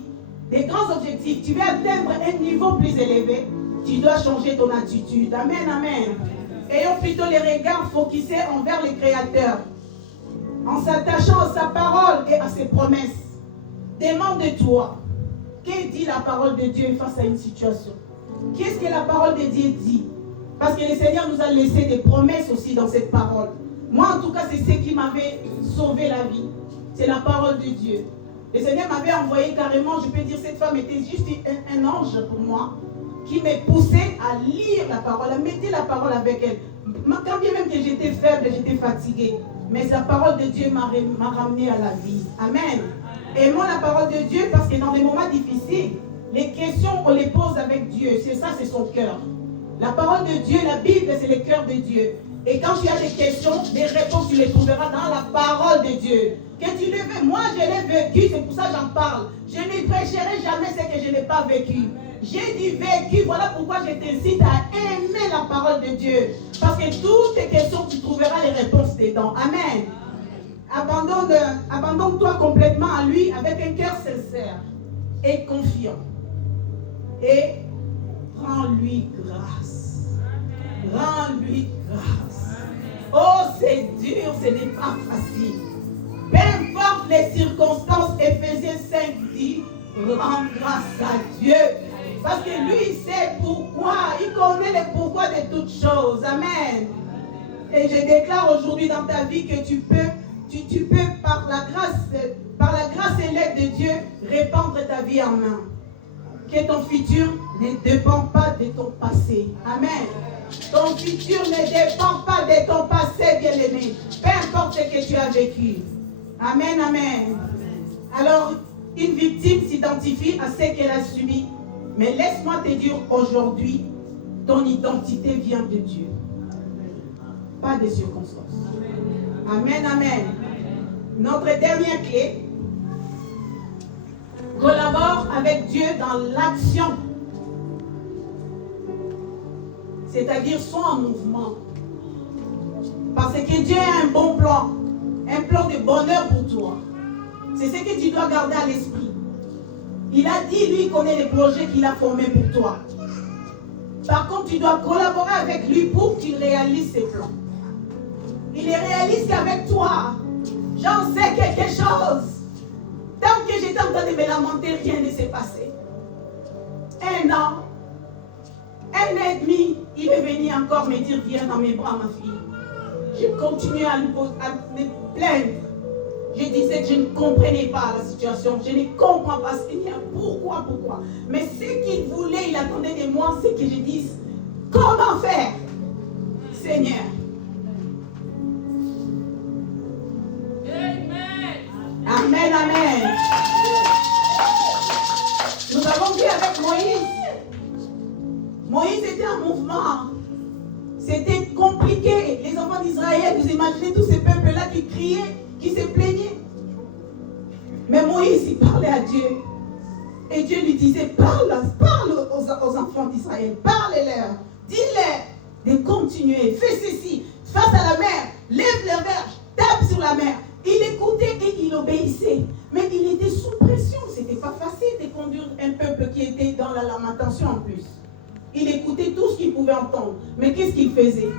tu veux atteindre un niveau plus élevé, tu dois changer ton attitude. Amen, amen. Ayons plutôt les regards focusés envers le Créateur. En s'attachant à sa parole et à ses promesses. Demande-toi, que dit la parole de Dieu face à une situation? Qu'est-ce que la parole de Dieu dit? Parce que le Seigneur nous a laissé des promesses aussi dans cette parole. Moi, en tout cas, c'est ce qui m'avait sauvé la vie. C'est la parole de Dieu. Le Seigneur m'avait envoyé carrément, je peux dire, cette femme était juste un ange pour moi, qui me poussait à lire la parole, à mettre la parole avec elle. Quand bien même que j'étais faible, j'étais fatiguée, mais la parole de Dieu m'a ramené à la vie. Amen. Aimons la parole de Dieu parce que dans des moments difficiles, les questions, on les pose avec Dieu. C'est ça, c'est son cœur. La parole de Dieu, la Bible, c'est le cœur de Dieu. Et quand tu as des questions, des réponses, tu les trouveras dans la parole de Dieu. Que tu le veux, moi je l'ai vécu, c'est pour ça que j'en parle. Je ne prêcherai jamais ce que je n'ai pas vécu. J'ai du vécu, voilà pourquoi je t'incite à aimer la parole de Dieu. Parce que toutes tes questions, tu trouveras les réponses dedans. Amen. abandonne-toi complètement à lui avec un cœur sincère et confiant. Et rends-lui grâce. Rends-lui grâce. Oh, c'est dur, ce n'est pas facile. Peu importe les circonstances, Éphésiens 5 dit, rends grâce à Dieu. Parce que lui, il sait pourquoi. Il connaît le pourquoi de toutes choses. Amen. Et je déclare aujourd'hui dans ta vie que tu peux par la grâce et l'aide de Dieu, répandre ta vie en main. Que ton futur ne dépend pas de ton passé. Amen. Ton futur ne dépend pas de ton passé, bien-aimé. Peu importe ce que tu as vécu. Amen, amen. Alors, une victime s'identifie à ce qu'elle a subi. Mais laisse-moi te dire aujourd'hui, ton identité vient de Dieu. Pas des circonstances. Amen, amen. Notre dernière clé, collabore avec Dieu dans l'action. C'est-à-dire, sois en mouvement. Parce que Dieu a un bon plan. Un plan de bonheur pour toi. C'est ce que tu dois garder à l'esprit. Il a dit, lui, il connaît les projets qu'il a formés pour toi. Par contre, tu dois collaborer avec lui pour qu'il réalise ses plans. Il les réalise qu'avec toi. J'en sais quelque chose. Tant que j'étais en train de me lamenter, rien ne s'est passé. 1 an, 1 an et demi, il est venu encore me dire, viens dans mes bras, ma fille. Je continue à me plaindre. Je disais que je ne comprenais pas la situation. Je ne comprends pas, Seigneur. Pourquoi? Mais ce qu'il voulait, il attendait de moi, c'est que je dise, comment faire, Seigneur? Amen, amen. Nous avons vu avec Moïse. Moïse était en mouvement. C'était compliqué. Les enfants d'Israël, vous imaginez tous ces peuples-là qui criaient, qui se plaignaient. Mais Moïse, il parlait à Dieu. Et Dieu lui disait, parle aux enfants d'Israël. Parle-leur. Dis-leur de continuer. Fais ceci. Face à la mer. Lève les verges. Tape sur la mer. Il écoutait et il obéissait. Mais il était sous pression. Ce n'était pas facile de conduire un peuple qui était dans la lamentation en plus. Il écoutait tout ce qu'il pouvait entendre. Mais qu'est-ce qu'il faisait?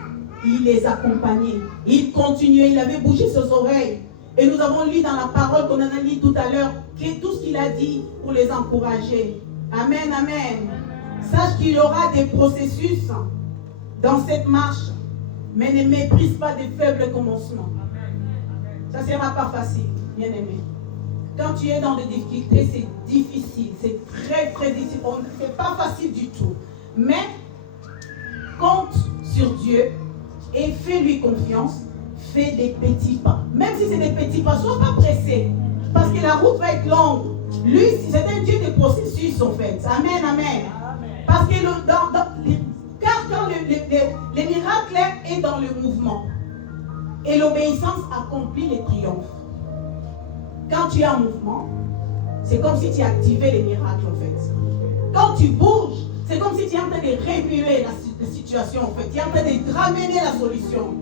Il les accompagnait. Il continuait. Il avait bougé ses oreilles. Et nous avons lu dans la parole qu'on en a lu tout à l'heure que tout ce qu'il a dit pour les encourager. Amen, amen. Sache qu'il y aura des processus dans cette marche. Mais ne méprise pas des faibles commencements. Ça ne sera pas facile, bien aimé. Quand tu es dans des difficultés, c'est difficile. C'est très, très difficile. Ce n'est pas facile du tout. Mais compte sur Dieu et fais-lui confiance. Fais des petits pas. Même si c'est des petits pas, sois pas pressé. Parce que la route va être longue. Lui, c'est un Dieu de processus, en fait. Amen, amen. Parce que quand le miracle est dans le mouvement. Et l'obéissance accomplit les triomphes. Quand tu es en mouvement, c'est comme si tu activais les miracles, en fait. Quand tu bouges, c'est comme si tu es en train de remuer la situation, en fait. Tu es en train de ramener la solution.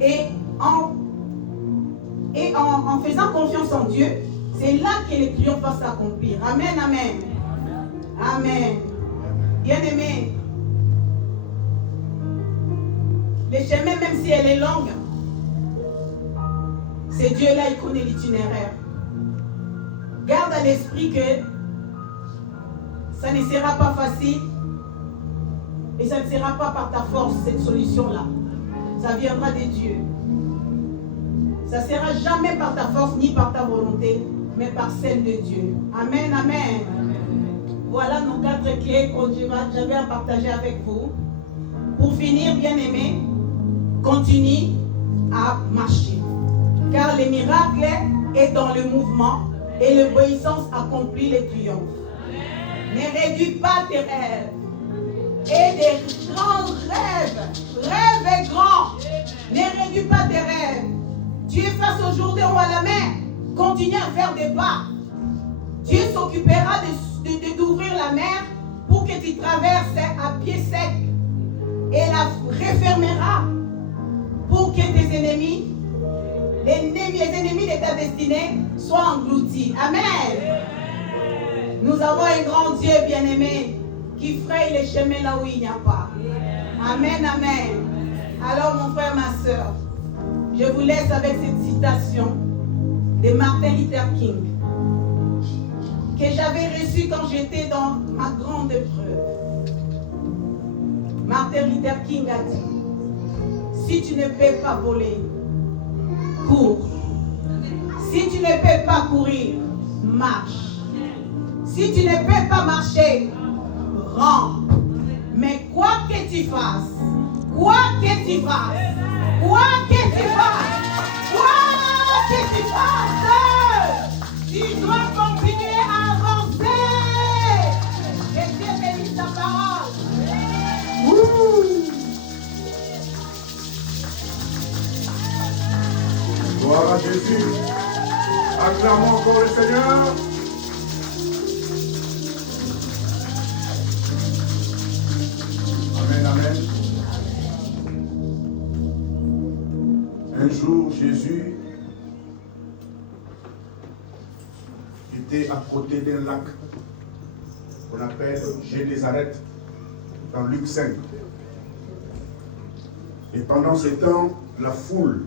Et en faisant confiance en Dieu, c'est là que les triomphes vont s'accomplir. Amen, amen. Amen. Bien-aimé, le chemin, même si elle est longue, c'est Dieu-là, il connaît l'itinéraire. Garde à l'esprit que ça ne sera pas facile et ça ne sera pas par ta force, cette solution-là. Ça viendra de Dieu. Ça ne sera jamais par ta force ni par ta volonté, mais par celle de Dieu. Amen, amen. Voilà nos 4 clés que j'avais à partager avec vous. Pour finir, bien-aimés, continue à marcher. Car le miracle est dans le mouvement et l'obéissance accomplit les triomphes. Ne réduis pas tes rêves. Et des grands rêves. Rêve est grand. Ne réduis pas tes rêves. Tu es face au jour de roi à la mer. Continue à faire des pas. Dieu s'occupera d'ouvrir la mer pour que tu traverses à pied sec. Et la refermera pour que tes ennemis les ennemis de ta destinée soient engloutis. Amen. Nous avons un grand Dieu bien-aimé qui fraye les chemins là où il n'y a pas. Amen, amen. Alors mon frère, ma soeur, je vous laisse avec cette citation de Martin Luther King que j'avais reçue quand j'étais dans ma grande épreuve. Martin Luther King a dit: si tu ne peux pas voler, cours. Si tu ne peux pas courir, marche. Si tu ne peux pas marcher, rampe. Mais quoi que tu fasses, quoi que tu fasses, quoi que tu fasses, quoi que tu fasses, tu dois continuer à avancer. Que Dieu bénisse ta parole. Gloire à Jésus. Acclamons encore le Seigneur. Amen, amen. Un jour, Jésus était à côté d'un lac qu'on appelle Génézareth, dans Luc 5. Et pendant ce temps, la foule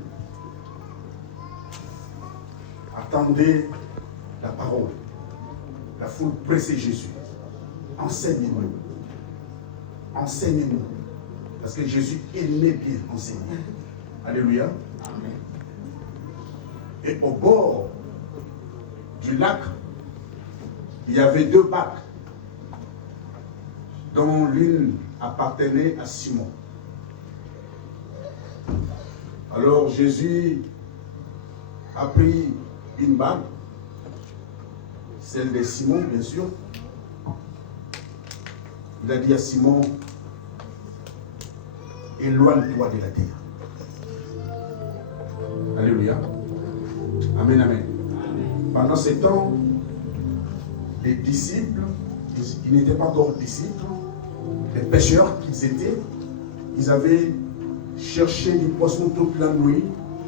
attendait la parole. La foule pressait Jésus. Enseigne-nous. Enseigne-nous. Parce que Jésus aimait bien enseigner. Alléluia. Amen. Et au bord du lac, il y avait 2 barques, dont l'une appartenait à Simon. Alors Jésus a pris une barque, celle de Simon, bien sûr. Il a dit à Simon: éloigne-toi de la terre. Alléluia. Amen, amen. Pendant ce temps, les disciples, ils n'étaient pas encore disciples, les pêcheurs qu'ils étaient, ils avaient cherché du poisson toute la nuit,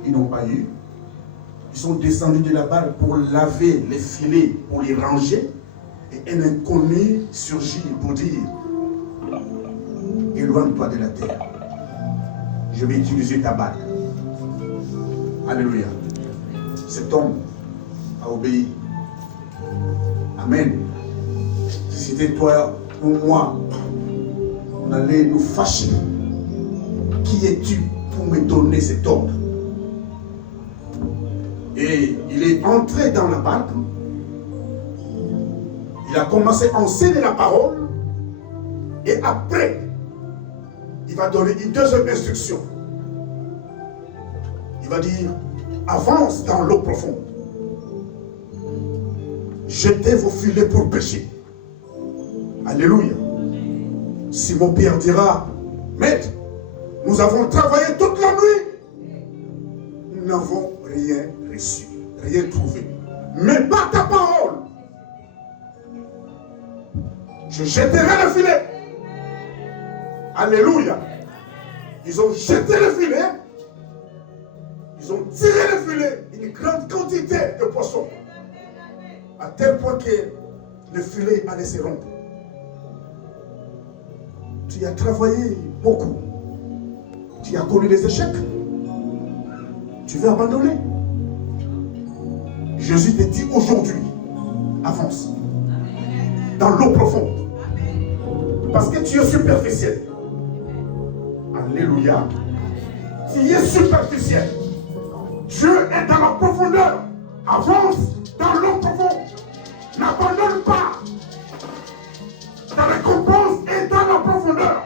ils n'ont pas eu. Ils sont descendus de la barque pour laver les filets, pour les ranger. Et un inconnu surgit pour dire: éloigne-toi de la terre. Je vais utiliser ta barque. Alléluia. Cet homme a obéi. Amen. Si c'était toi ou moi, on allait nous fâcher. Qui es-tu pour me donner cet ordre? Et il est entré dans la barque. Il a commencé à enseigner la parole. Et après, il va donner une deuxième instruction. Il va dire: avance dans l'eau profonde. Jetez vos filets pour pêcher. Alléluia. Simon Pierre dira: maître, nous avons travaillé toute la nuit. Nous n'avons rien reçu, rien trouvé. Mais par ta parole, je jetterai le filet. Alléluia. Ils ont jeté le filet. Ils ont tiré le filet, une grande quantité de poissons. À tel point que le filet allait se rompre. Tu as travaillé beaucoup. Tu as connu des échecs. Tu veux abandonner. Jésus te dit aujourd'hui: avance dans l'eau profonde. Parce que tu es superficiel. Alléluia. Tu es superficiel. Dieu est dans la profondeur. Avance dans l'eau profonde. N'abandonne pas. Ta récompense est dans la profondeur.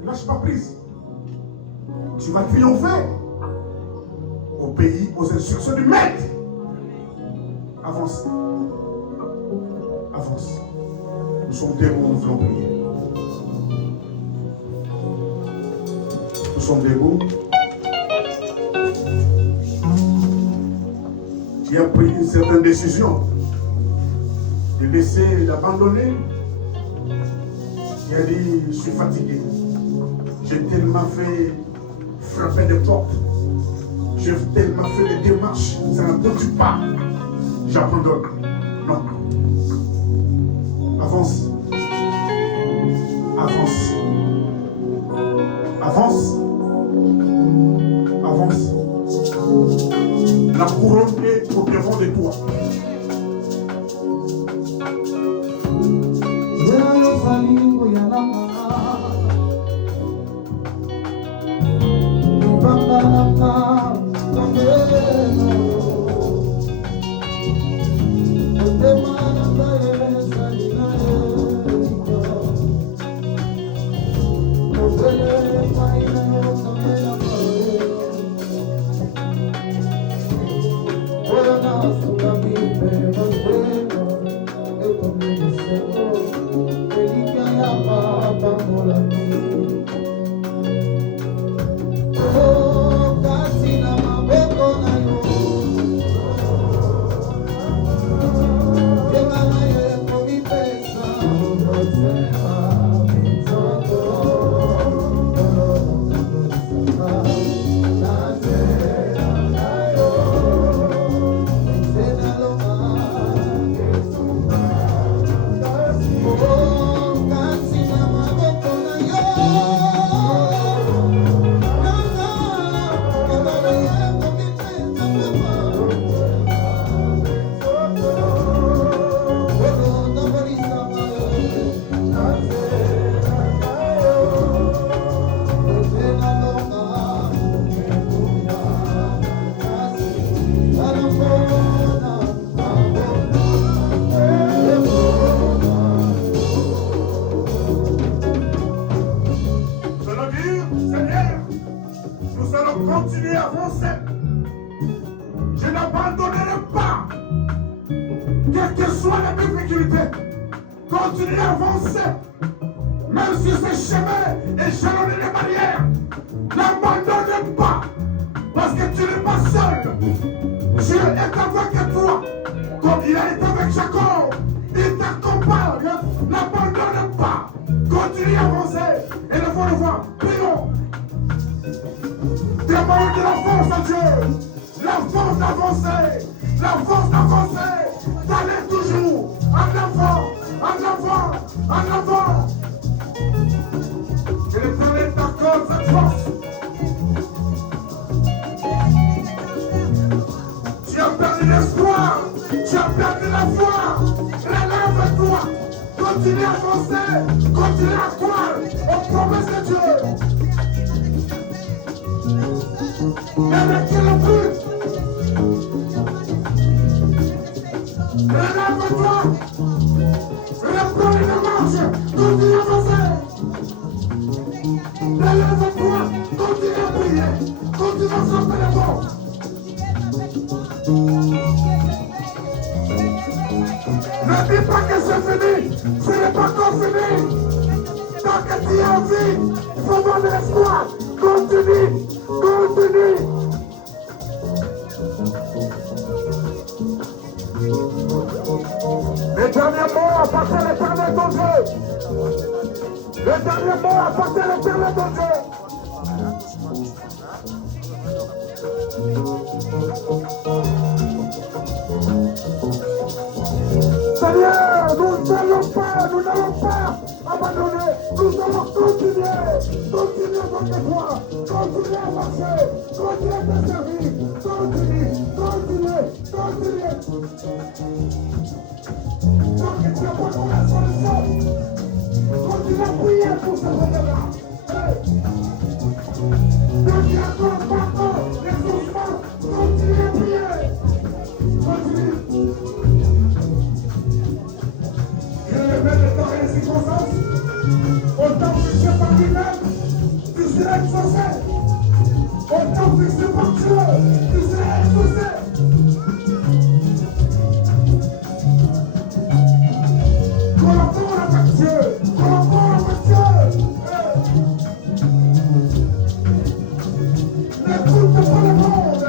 Ne lâche pas prise. Tu vas triompher au pays, aux instructions du maître. Avance. Avance. Nous sommes debout, nous voulons prier. Nous sommes debout. Tu as pris une certaine décision de laisser l'abandonner. Tu as dit: je suis fatigué. J'ai tellement fait frapper des portes. J'ai tellement fait des démarches. Ça n'aboutit pas. J'abandonne. Non. Avance. Avance. Avance. Avance. La couronne est au devant de toi. Continuer à avancer. Je n'abandonnerai pas. Quelles que soient les difficultés, continuer à avancer. Même si ce chemin est jalonné de barrières, n'abandonne pas. Parce que tu n'es pas seul. Dieu est avec toi. Comme il a été avec Jacob. Il t'accompagne. N'abandonne pas. Continue à avancer. Et le voir le voir. Prions. Demande la force à Dieu, la force d'avancer, la force d'avancer, d'aller toujours en avant, en avant, en avant. Que l'Éternel t'accorde cette force. Tu as perdu l'espoir, tu as perdu la foi. Relève-toi, continue à avancer, continue à croire aux promesses de Dieu. Avec le but. Relève-toi. Reprends une marche. Continue à avancer. Relève-toi. Continue à prier. Continue à frapper les portes. Ne dis pas que c'est fini. Ce n'est pas encore fini. Tant que tu es en vie, il faut avoir de l'espoir. Continue. Continue. Le dernier mot appartient à l'Éternel ton Dieu. Le dernier mot appartient à l'Éternel ton Dieu. Seigneur, nous n'allons pas abandonner. Nous allons continuer notre foi, continuer à marcher, continuer à te servir, continuer. Donc tu as pour la solution. Continue à prier pour ce problème-là. Donc il y a encore les ossements, continue à prier. Continue. Dieu révèle le temps et les circonstances. Autant fixé par lui-même, tu seras exaucé. Autant fixé par Dieu, tu seras exaucé. Collabore avec Dieu. N'écoute pas le monde.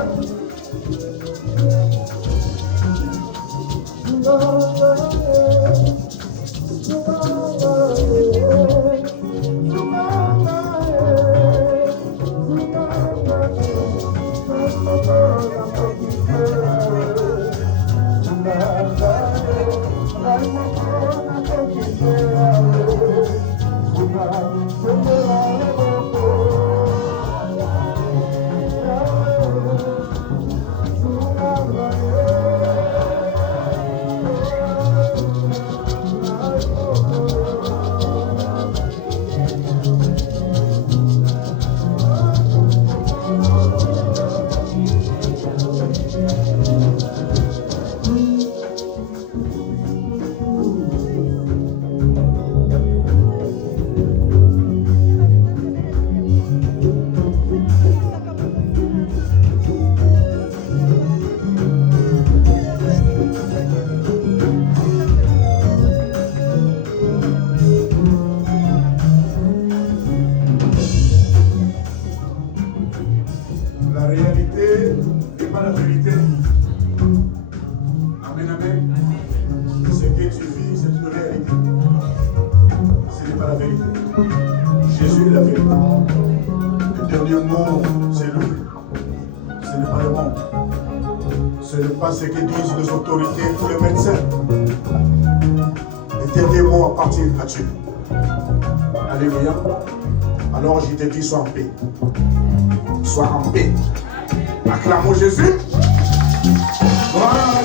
dernier mot, c'est lui. Ce n'est pas le monde. Ce n'est pas ce que disent les autorités ou les médecins. Le dernier mot appartient à Dieu. Alléluia. Alors je te dis, sois en paix. Sois en paix. Acclamons Jésus. Voilà,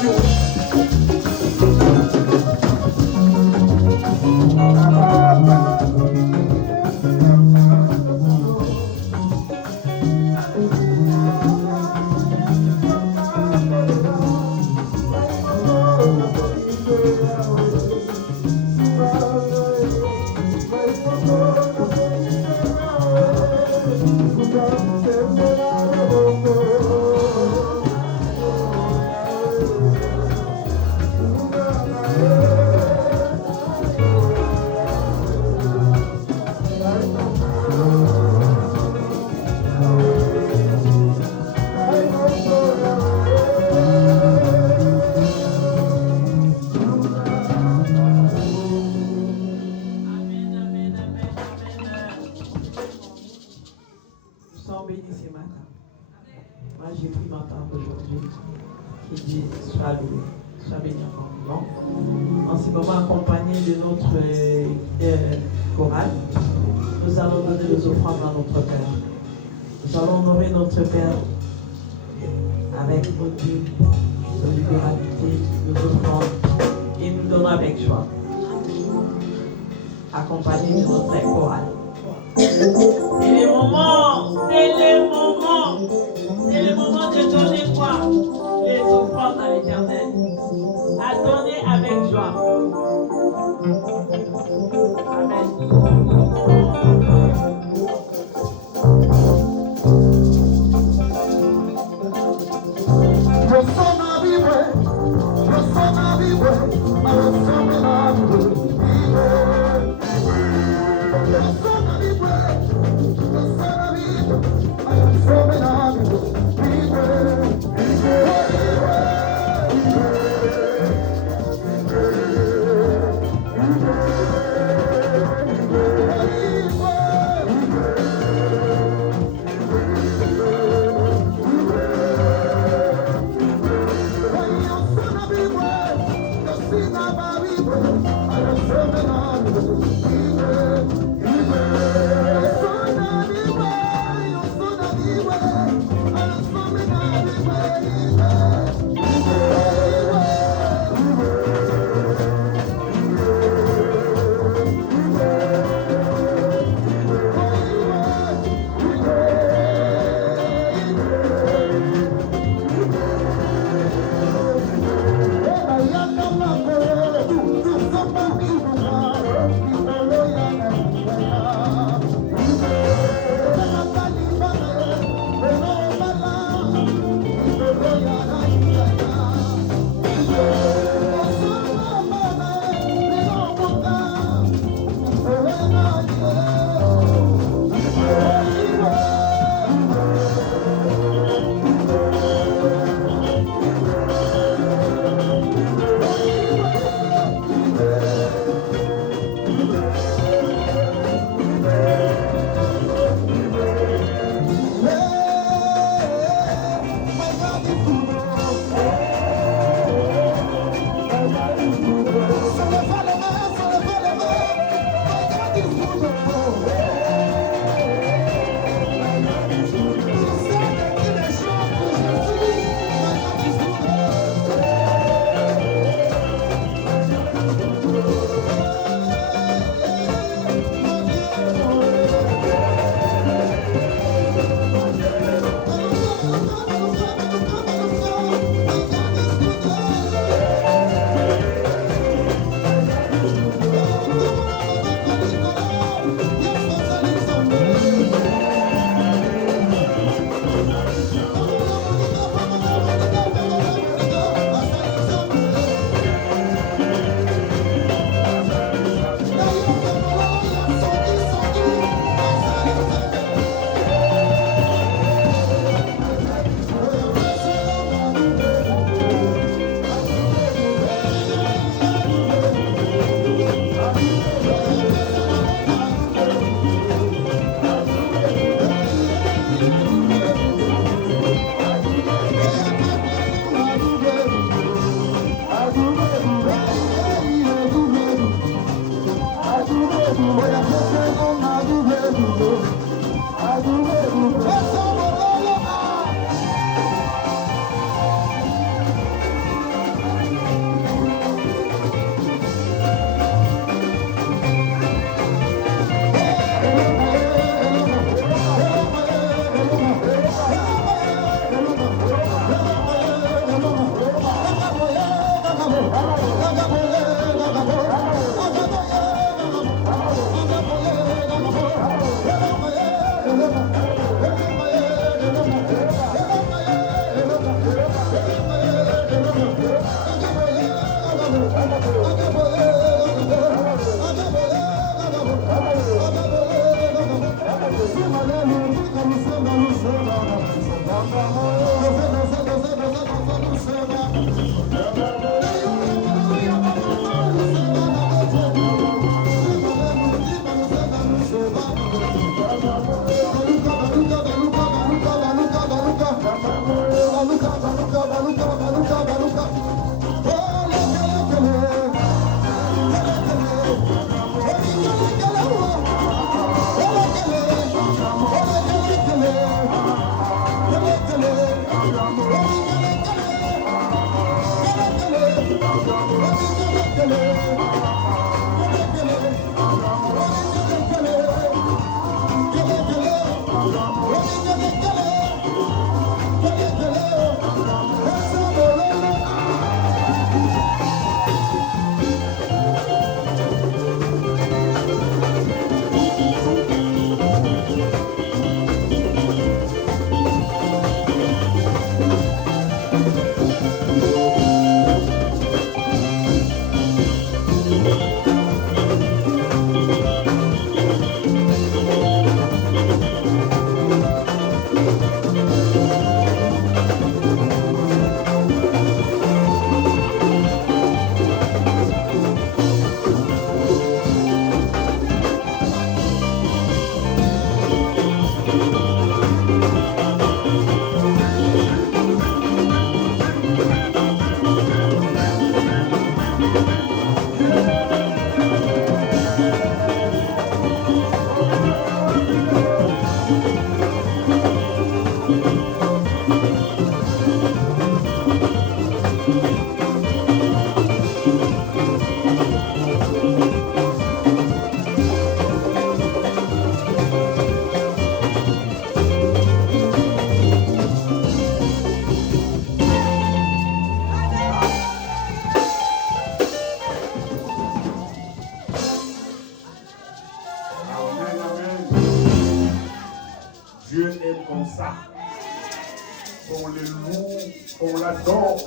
On le loue, on l'adore,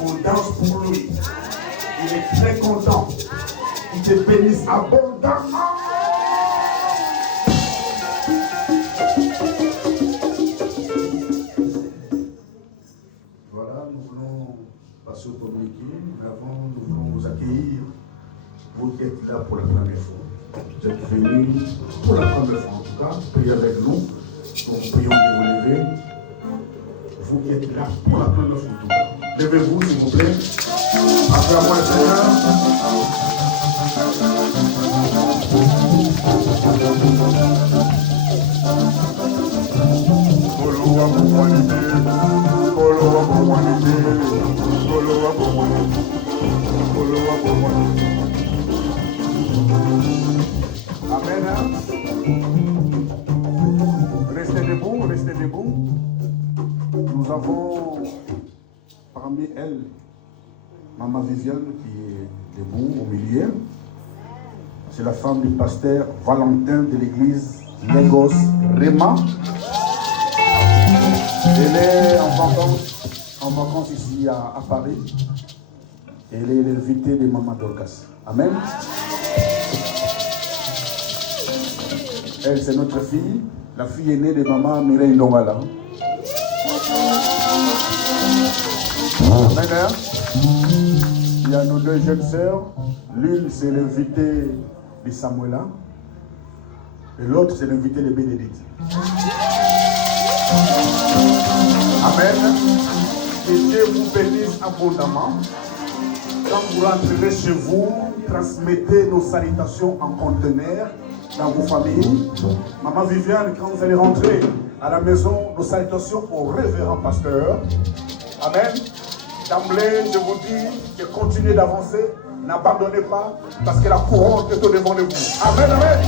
on danse pour lui. Il est très content. Il te bénisse abondamment. Voilà, nous voulons passer au communiqué. Mais avant, nous voulons vous accueillir. Vous qui êtes là pour la première fois. Vous êtes venus pour la première fois en tout cas. Priez avec nous. Nous prions de vous lever. Vous qui êtes là pour la première fois en tout cas. Levez-vous s'il vous plaît. Acclamons le Seigneur. Amen. Restez debout, restez debout. Nous avons parmi elles Maman Viviane qui est debout au milieu. C'est la femme du pasteur Valentin de l'église Lagos Rema. Elle est en vacances ici à Paris. Elle est l'invitée de Maman Dorcas. Amen. Elle, c'est notre fille, la fille aînée de Maman Mireille Ndongala. Amen. Il y a nos deux jeunes sœurs. L'une, c'est l'invitée de Samuela. Et l'autre, c'est l'invitée de Bénédicte. Amen. Que Dieu vous bénisse abondamment. Quand vous rentrerez chez vous, transmettez nos salutations en conteneur dans vos familles. Maman Viviane, quand vous allez rentrer à la maison, nos salutations au révérend pasteur. Amen. D'emblée, je vous dis que continuez d'avancer, n'abandonnez pas, parce que la couronne est au devant de vous. Amen, amen.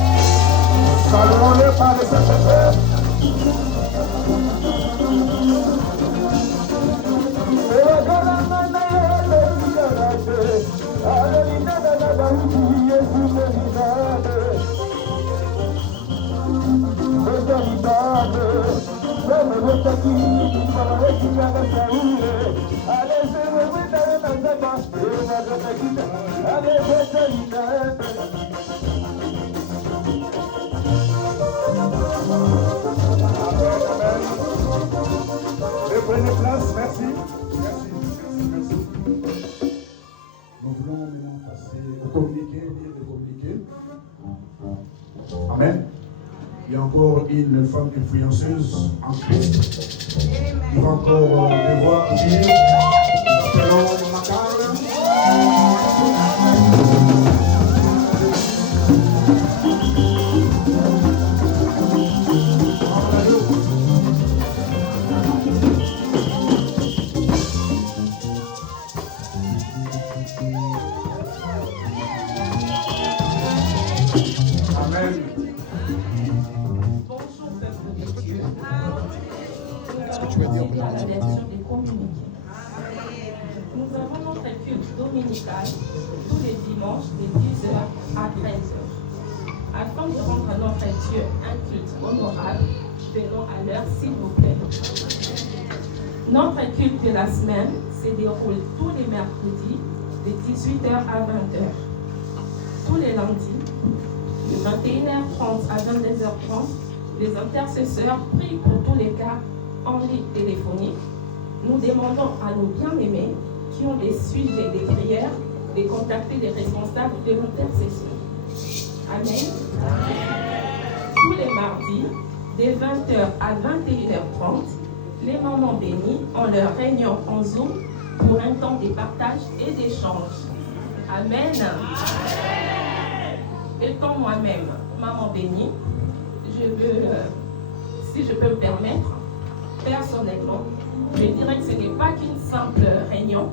Saluons-les par le Saint-Esprit. Prenez place, merci. Merci. Nous voulons maintenant passer de communiquer. Amen. Il y a encore une femme influenceuse en Christ. Il va encore devoir dire selon ma Carla. Amen. Bonjour peuple de Dieu. Nous allons procéder à la lecture des communiqués. Nous avons notre culte dominical tous les dimanches de 10h à 13h. Afin de rendre à notre Dieu un culte honorable, venons à l'heure s'il vous plaît. Notre culte de la semaine se déroule tous les mercredis de 18h à 20h. Tous les lundis, de 21h30 à 22h30, les intercesseurs prient pour tous les cas en ligne téléphonique. Nous demandons à nos bien-aimés qui ont des sujets de prière de contacter les responsables de l'intercession. Amen. Tous les mardis, de 20h à 21h30, les mamans bénies ont leur réunion en Zoom pour un temps de partage et d'échange. Amen. Étant moi-même maman bénie, je veux, si je peux me permettre, personnellement, je dirais que ce n'est pas qu'une simple réunion,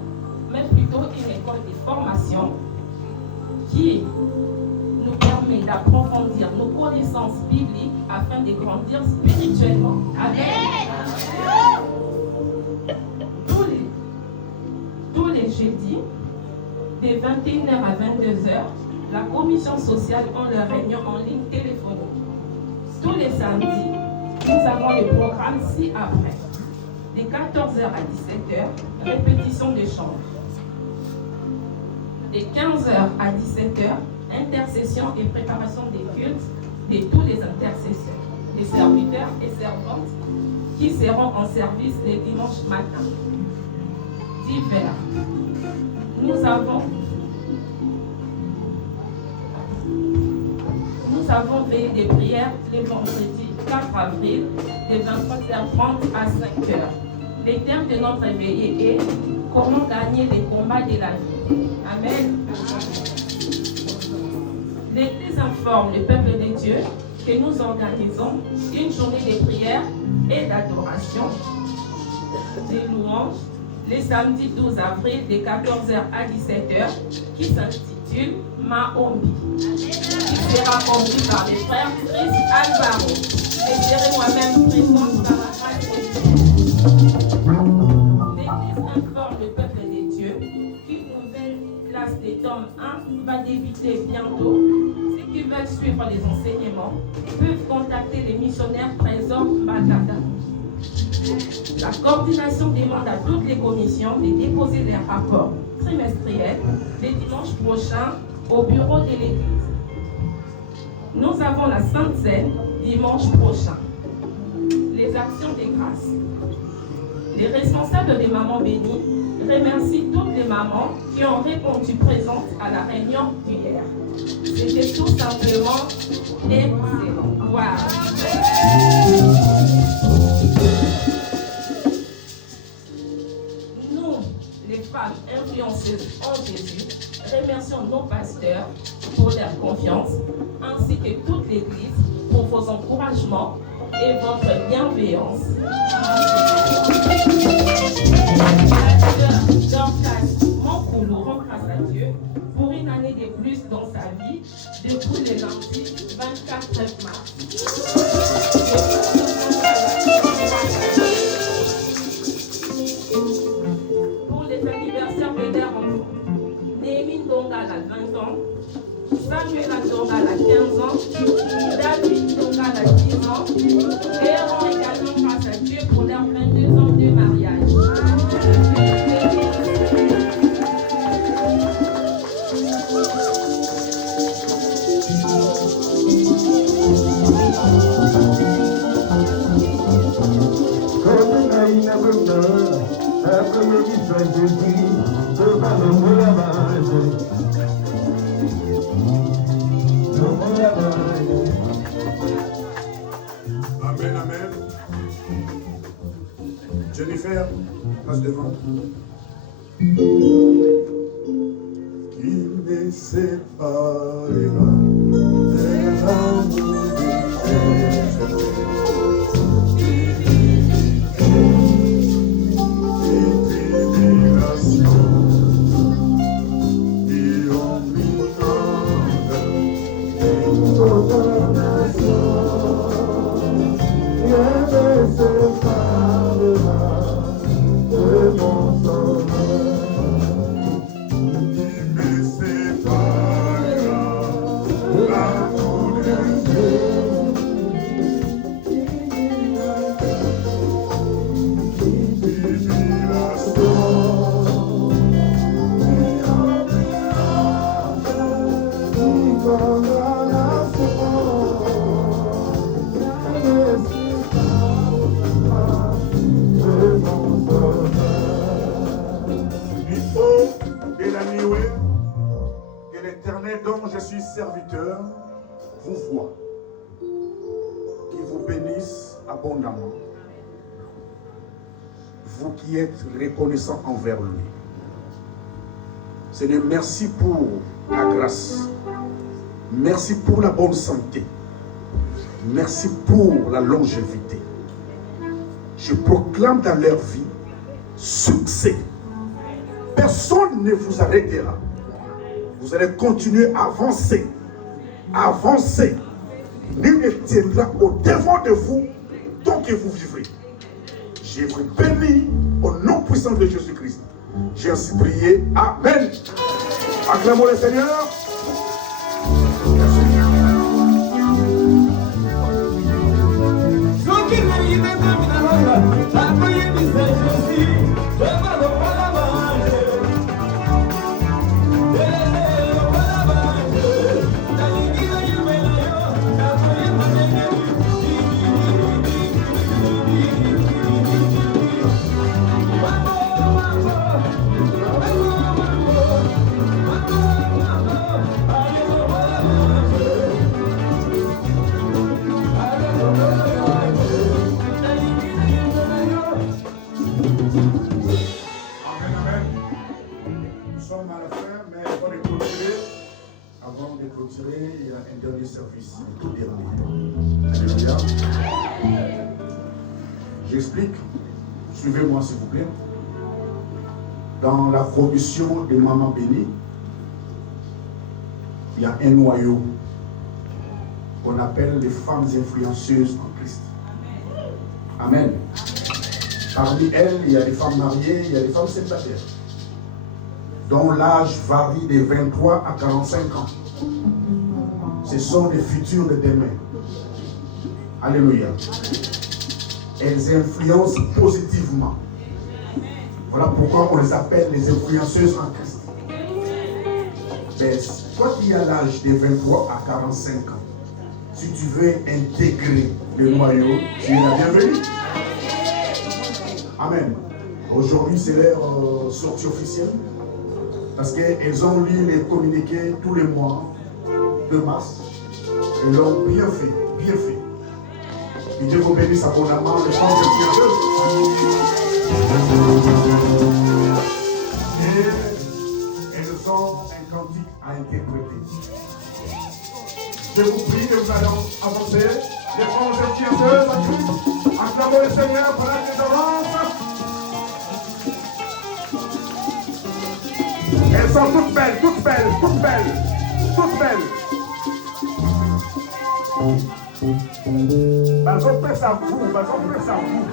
mais plutôt une école de formation qui nous permet d'approfondir nos connaissances bibliques afin de grandir spirituellement. Amen. Tous les jeudis, de 21h à 22h, la commission sociale a leur réunion en ligne téléphonique. Tous les samedis, nous avons le programme ci-après. De 14h à 17h, répétition de chant. De 15h à 17h, intercession et préparation des cultes de tous les intercesseurs, les serviteurs et servantes qui seront en service les dimanches matin. Divers. Nous avons veillé des prières le vendredi 4 avril de 23h30 à 5h. Le thème de notre veillée est « Comment gagner les combats de la vie ». Amen. L'Église informe le peuple de Dieu que nous organisons une journée de prière et d'adoration, de louanges, le samedi 12 avril de 14h à 17h qui s'intitule Maombi, qui sera conduit par les frères Chris Alvaro. Je serai moi-même présente par la grâce de Dieu. L'Église informe le peuple de Dieu qu'une nouvelle classe des tomes 1 va débuter bientôt. Ceux qui veulent suivre les enseignements peuvent contacter les missionnaires Trésor Matata. La coordination demande à toutes les commissions de déposer leurs rapports trimestriels le dimanche prochain au bureau de l'Église. Nous avons la Sainte Seine dimanche prochain. Les actions de grâce. Les responsables des mamans bénies remercient toutes les mamans qui ont répondu présentes à la réunion d'hier. C'était tout simplement excellent. Wow. Nous, les femmes influenceuses en Jésus, remercions nos pasteurs confiance, ainsi que toute l'Église, pour vos encouragements et votre bienveillance. La sœur Dorcas Mankoulou rend grâce à Dieu pour une année de plus dans sa vie depuis le lundi 24 mars. Pour les anniversaires de leur enfant, Némi Ndongala a 20 ans, Samuel Ndongala a 15 ans, David Ndongala a 10 ans, et rend également grâce à Dieu pour leurs 22 ans de mariage. Amen, amen. Jennifer, passe devant. Qui me séparera de l'amour de serviteur vous voit, qui vous bénisse abondamment, vous qui êtes reconnaissant envers lui. Seigneur, merci pour la grâce, merci pour la bonne santé, merci pour la longévité. Je proclame dans leur vie succès. Personne ne vous arrêtera. Vous allez continuer à avancer. Avancer. Nul ne tiendra au-devant de vous tant que vous vivrez. Je vous bénis au nom puissant de Jésus-Christ. J'ai ainsi prié. Amen. Acclamons le Seigneur. Il y a un dernier service, un tout dernier. Alléluia. J'explique. Suivez-moi s'il vous plaît. Dans la commission de Maman Béni, il y a un noyau qu'on appelle les femmes influenceuses en Christ. Amen. Parmi elles, il y a des femmes mariées, il y a des femmes célibataires, dont l'âge varie de 23 à 45 ans. Ce sont les futurs de demain. Alléluia. Elles influencent positivement. Voilà pourquoi on les appelle les influenceuses en Christ. Mais toi qui as l'âge de 23 à 45 ans, si tu veux intégrer le noyau, tu es la bienvenue. Amen. Aujourd'hui, c'est leur sortie officielle. Parce qu'elles ont lu les communiqués tous les mois de mars. Elles l'ont bien fait, bien fait. Que Dieu vous bénisse abondamment, les femmes influenceuses. Et elles ont un cantique à interpréter. Je vous prie et vous allez avancer. Les frères et fianceuses à Christ. Acclamons le Seigneur pour la délivrance. Elles sont toutes belles, toutes belles, toutes belles, toutes belles. Elles ont fait ça vous, elles ont fait ça vous.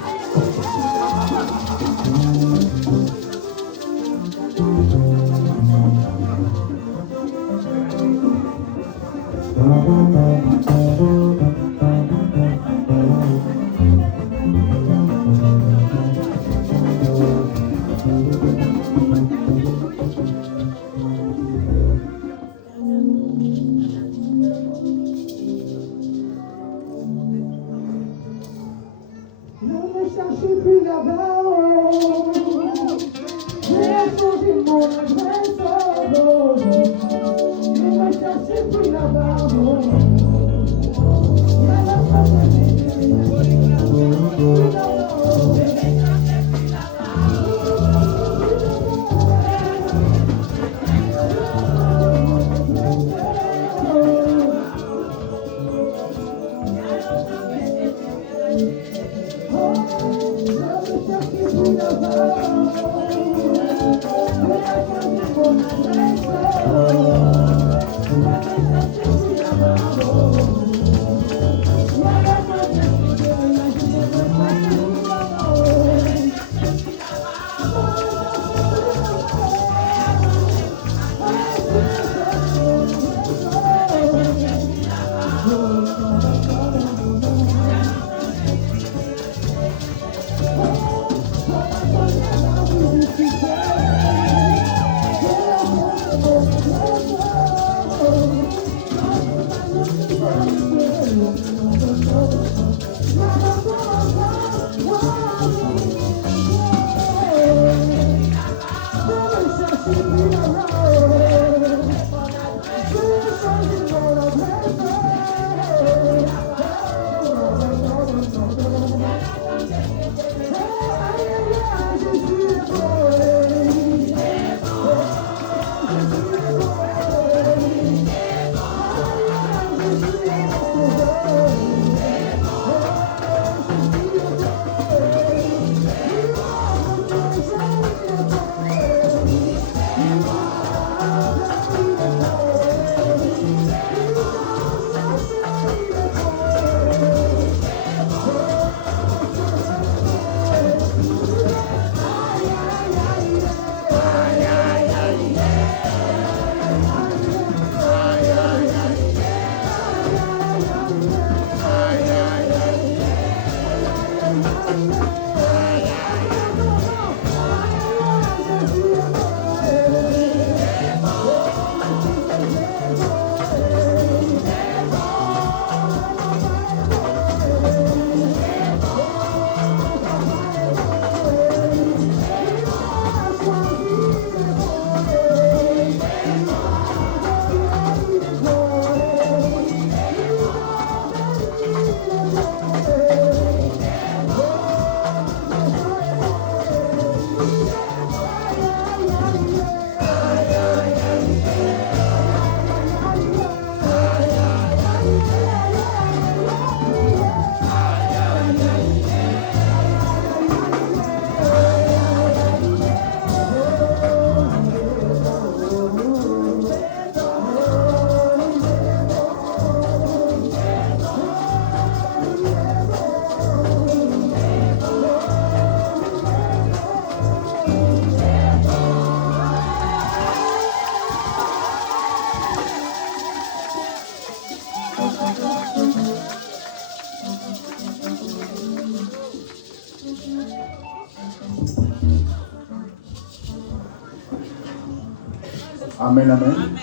Amen, amen.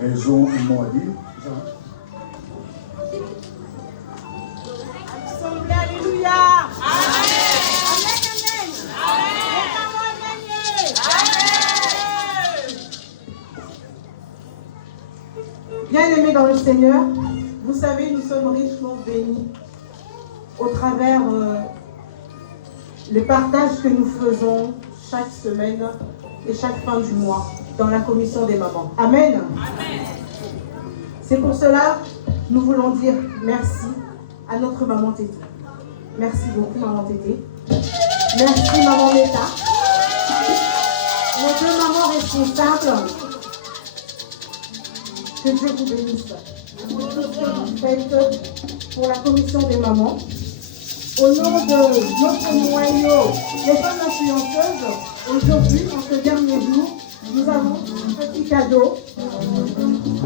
Elles ont un mot à dire. Assemblée, alléluia. Amen. Bien-aimés dans le Seigneur, vous savez, nous sommes richement bénis au travers le partage que nous faisons chaque semaine et chaque fin du mois dans la commission des mamans. Amen. Amen. C'est pour cela nous voulons dire merci à notre maman Tété. Merci beaucoup, maman Tété. Merci, maman Neta. Nos deux mamans responsables. Que Dieu vous bénisse. Pour tout ce que vous faites pour la commission des mamans. Au nom de notre noyau, les femmes influenceuses, aujourd'hui, en ce dernier jour, nous avons un petit cadeau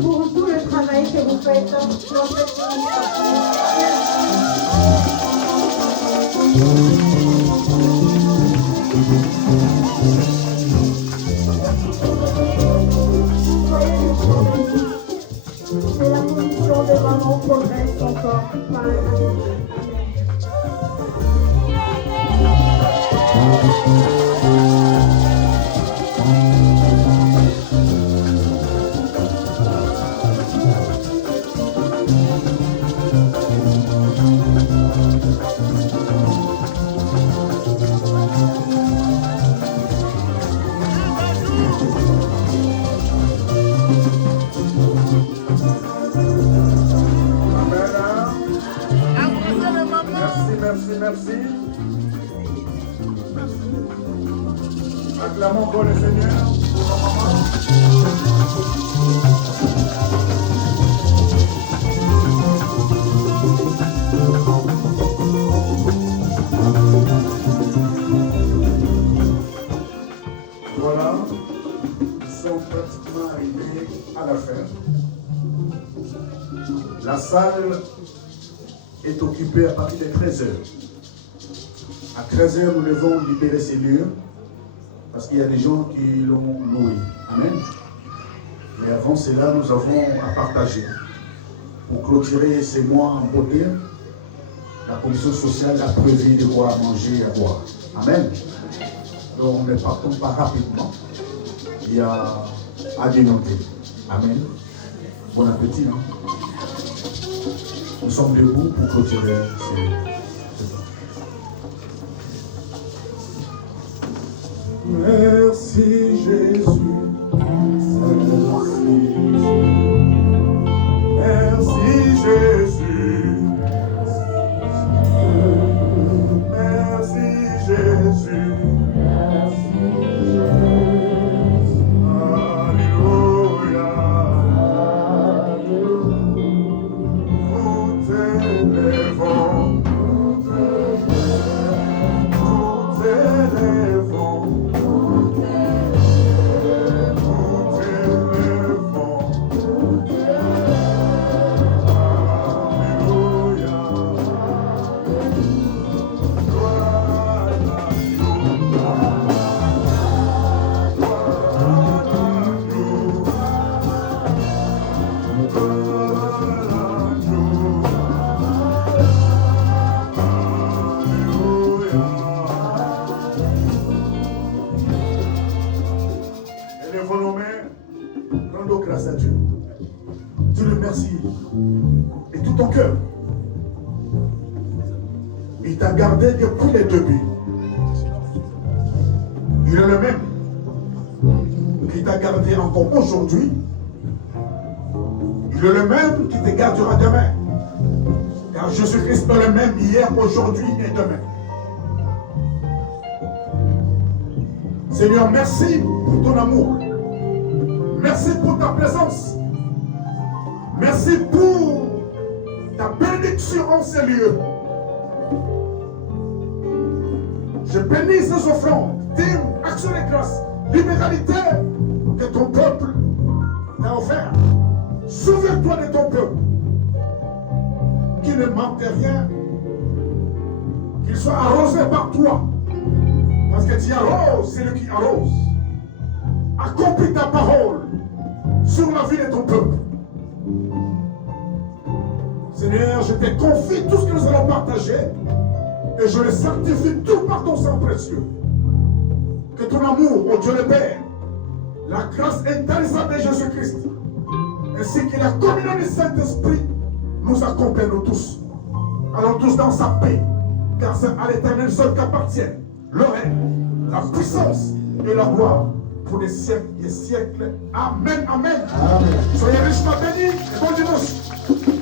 pour tout le travail que vous faites sur cette et la commission des mamans progresse encore par la suite. Merci. Acclamons pour le Seigneur, pour nos mamans. Voilà, nous sommes pratiquement arrivés à la fin. La salle est occupée à partir de 13h. À 13h, nous devons libérer ces lieux parce qu'il y a des gens qui l'ont loué. Amen. Mais avant cela, nous avons à partager. Pour clôturer ces mois en beauté, la commission sociale a prévu de boire, manger et à boire. Amen. Donc ne partons pas rapidement. Il y a à dénoter. Amen. Bon appétit. Hein? Nous sommes debout pour clôturer ces... Merci Jésus. Merci Jésus. Merci Jésus. Alléluia. Nous t'élèvons. Il t'a gardé depuis les débuts. Il est le même qui t'a gardé encore aujourd'hui. Il est le même qui te gardera demain. Car Jésus-Christ est le même hier, aujourd'hui et demain. Seigneur, merci pour ton amour. Merci pour ta présence. Merci pour ta bénédiction en ces lieux. Je bénis ces offrandes, dîmes, actions de grâce, libéralité que ton peuple t'a offert. Souviens-toi de ton peuple, qui ne manque de rien, qu'il soit arrosé par toi, parce que tu arroses, c'est lui qui arrose. Accomplis ta parole sur la vie de ton peuple. Seigneur, je te confie tout ce que nous allons partager et je le sanctifie tout par ton sang précieux. Que ton amour, ô Dieu le Père, la grâce intarissable de Jésus-Christ, ainsi que la communion du Saint-Esprit nous accompagnent nous tous. Allons tous dans sa paix, car c'est à l'Éternel seul qu'appartiennent le règne, la puissance et la gloire pour des siècles et siècles. Amen, amen. Amen. Soyez richement bénis et bon dimanche.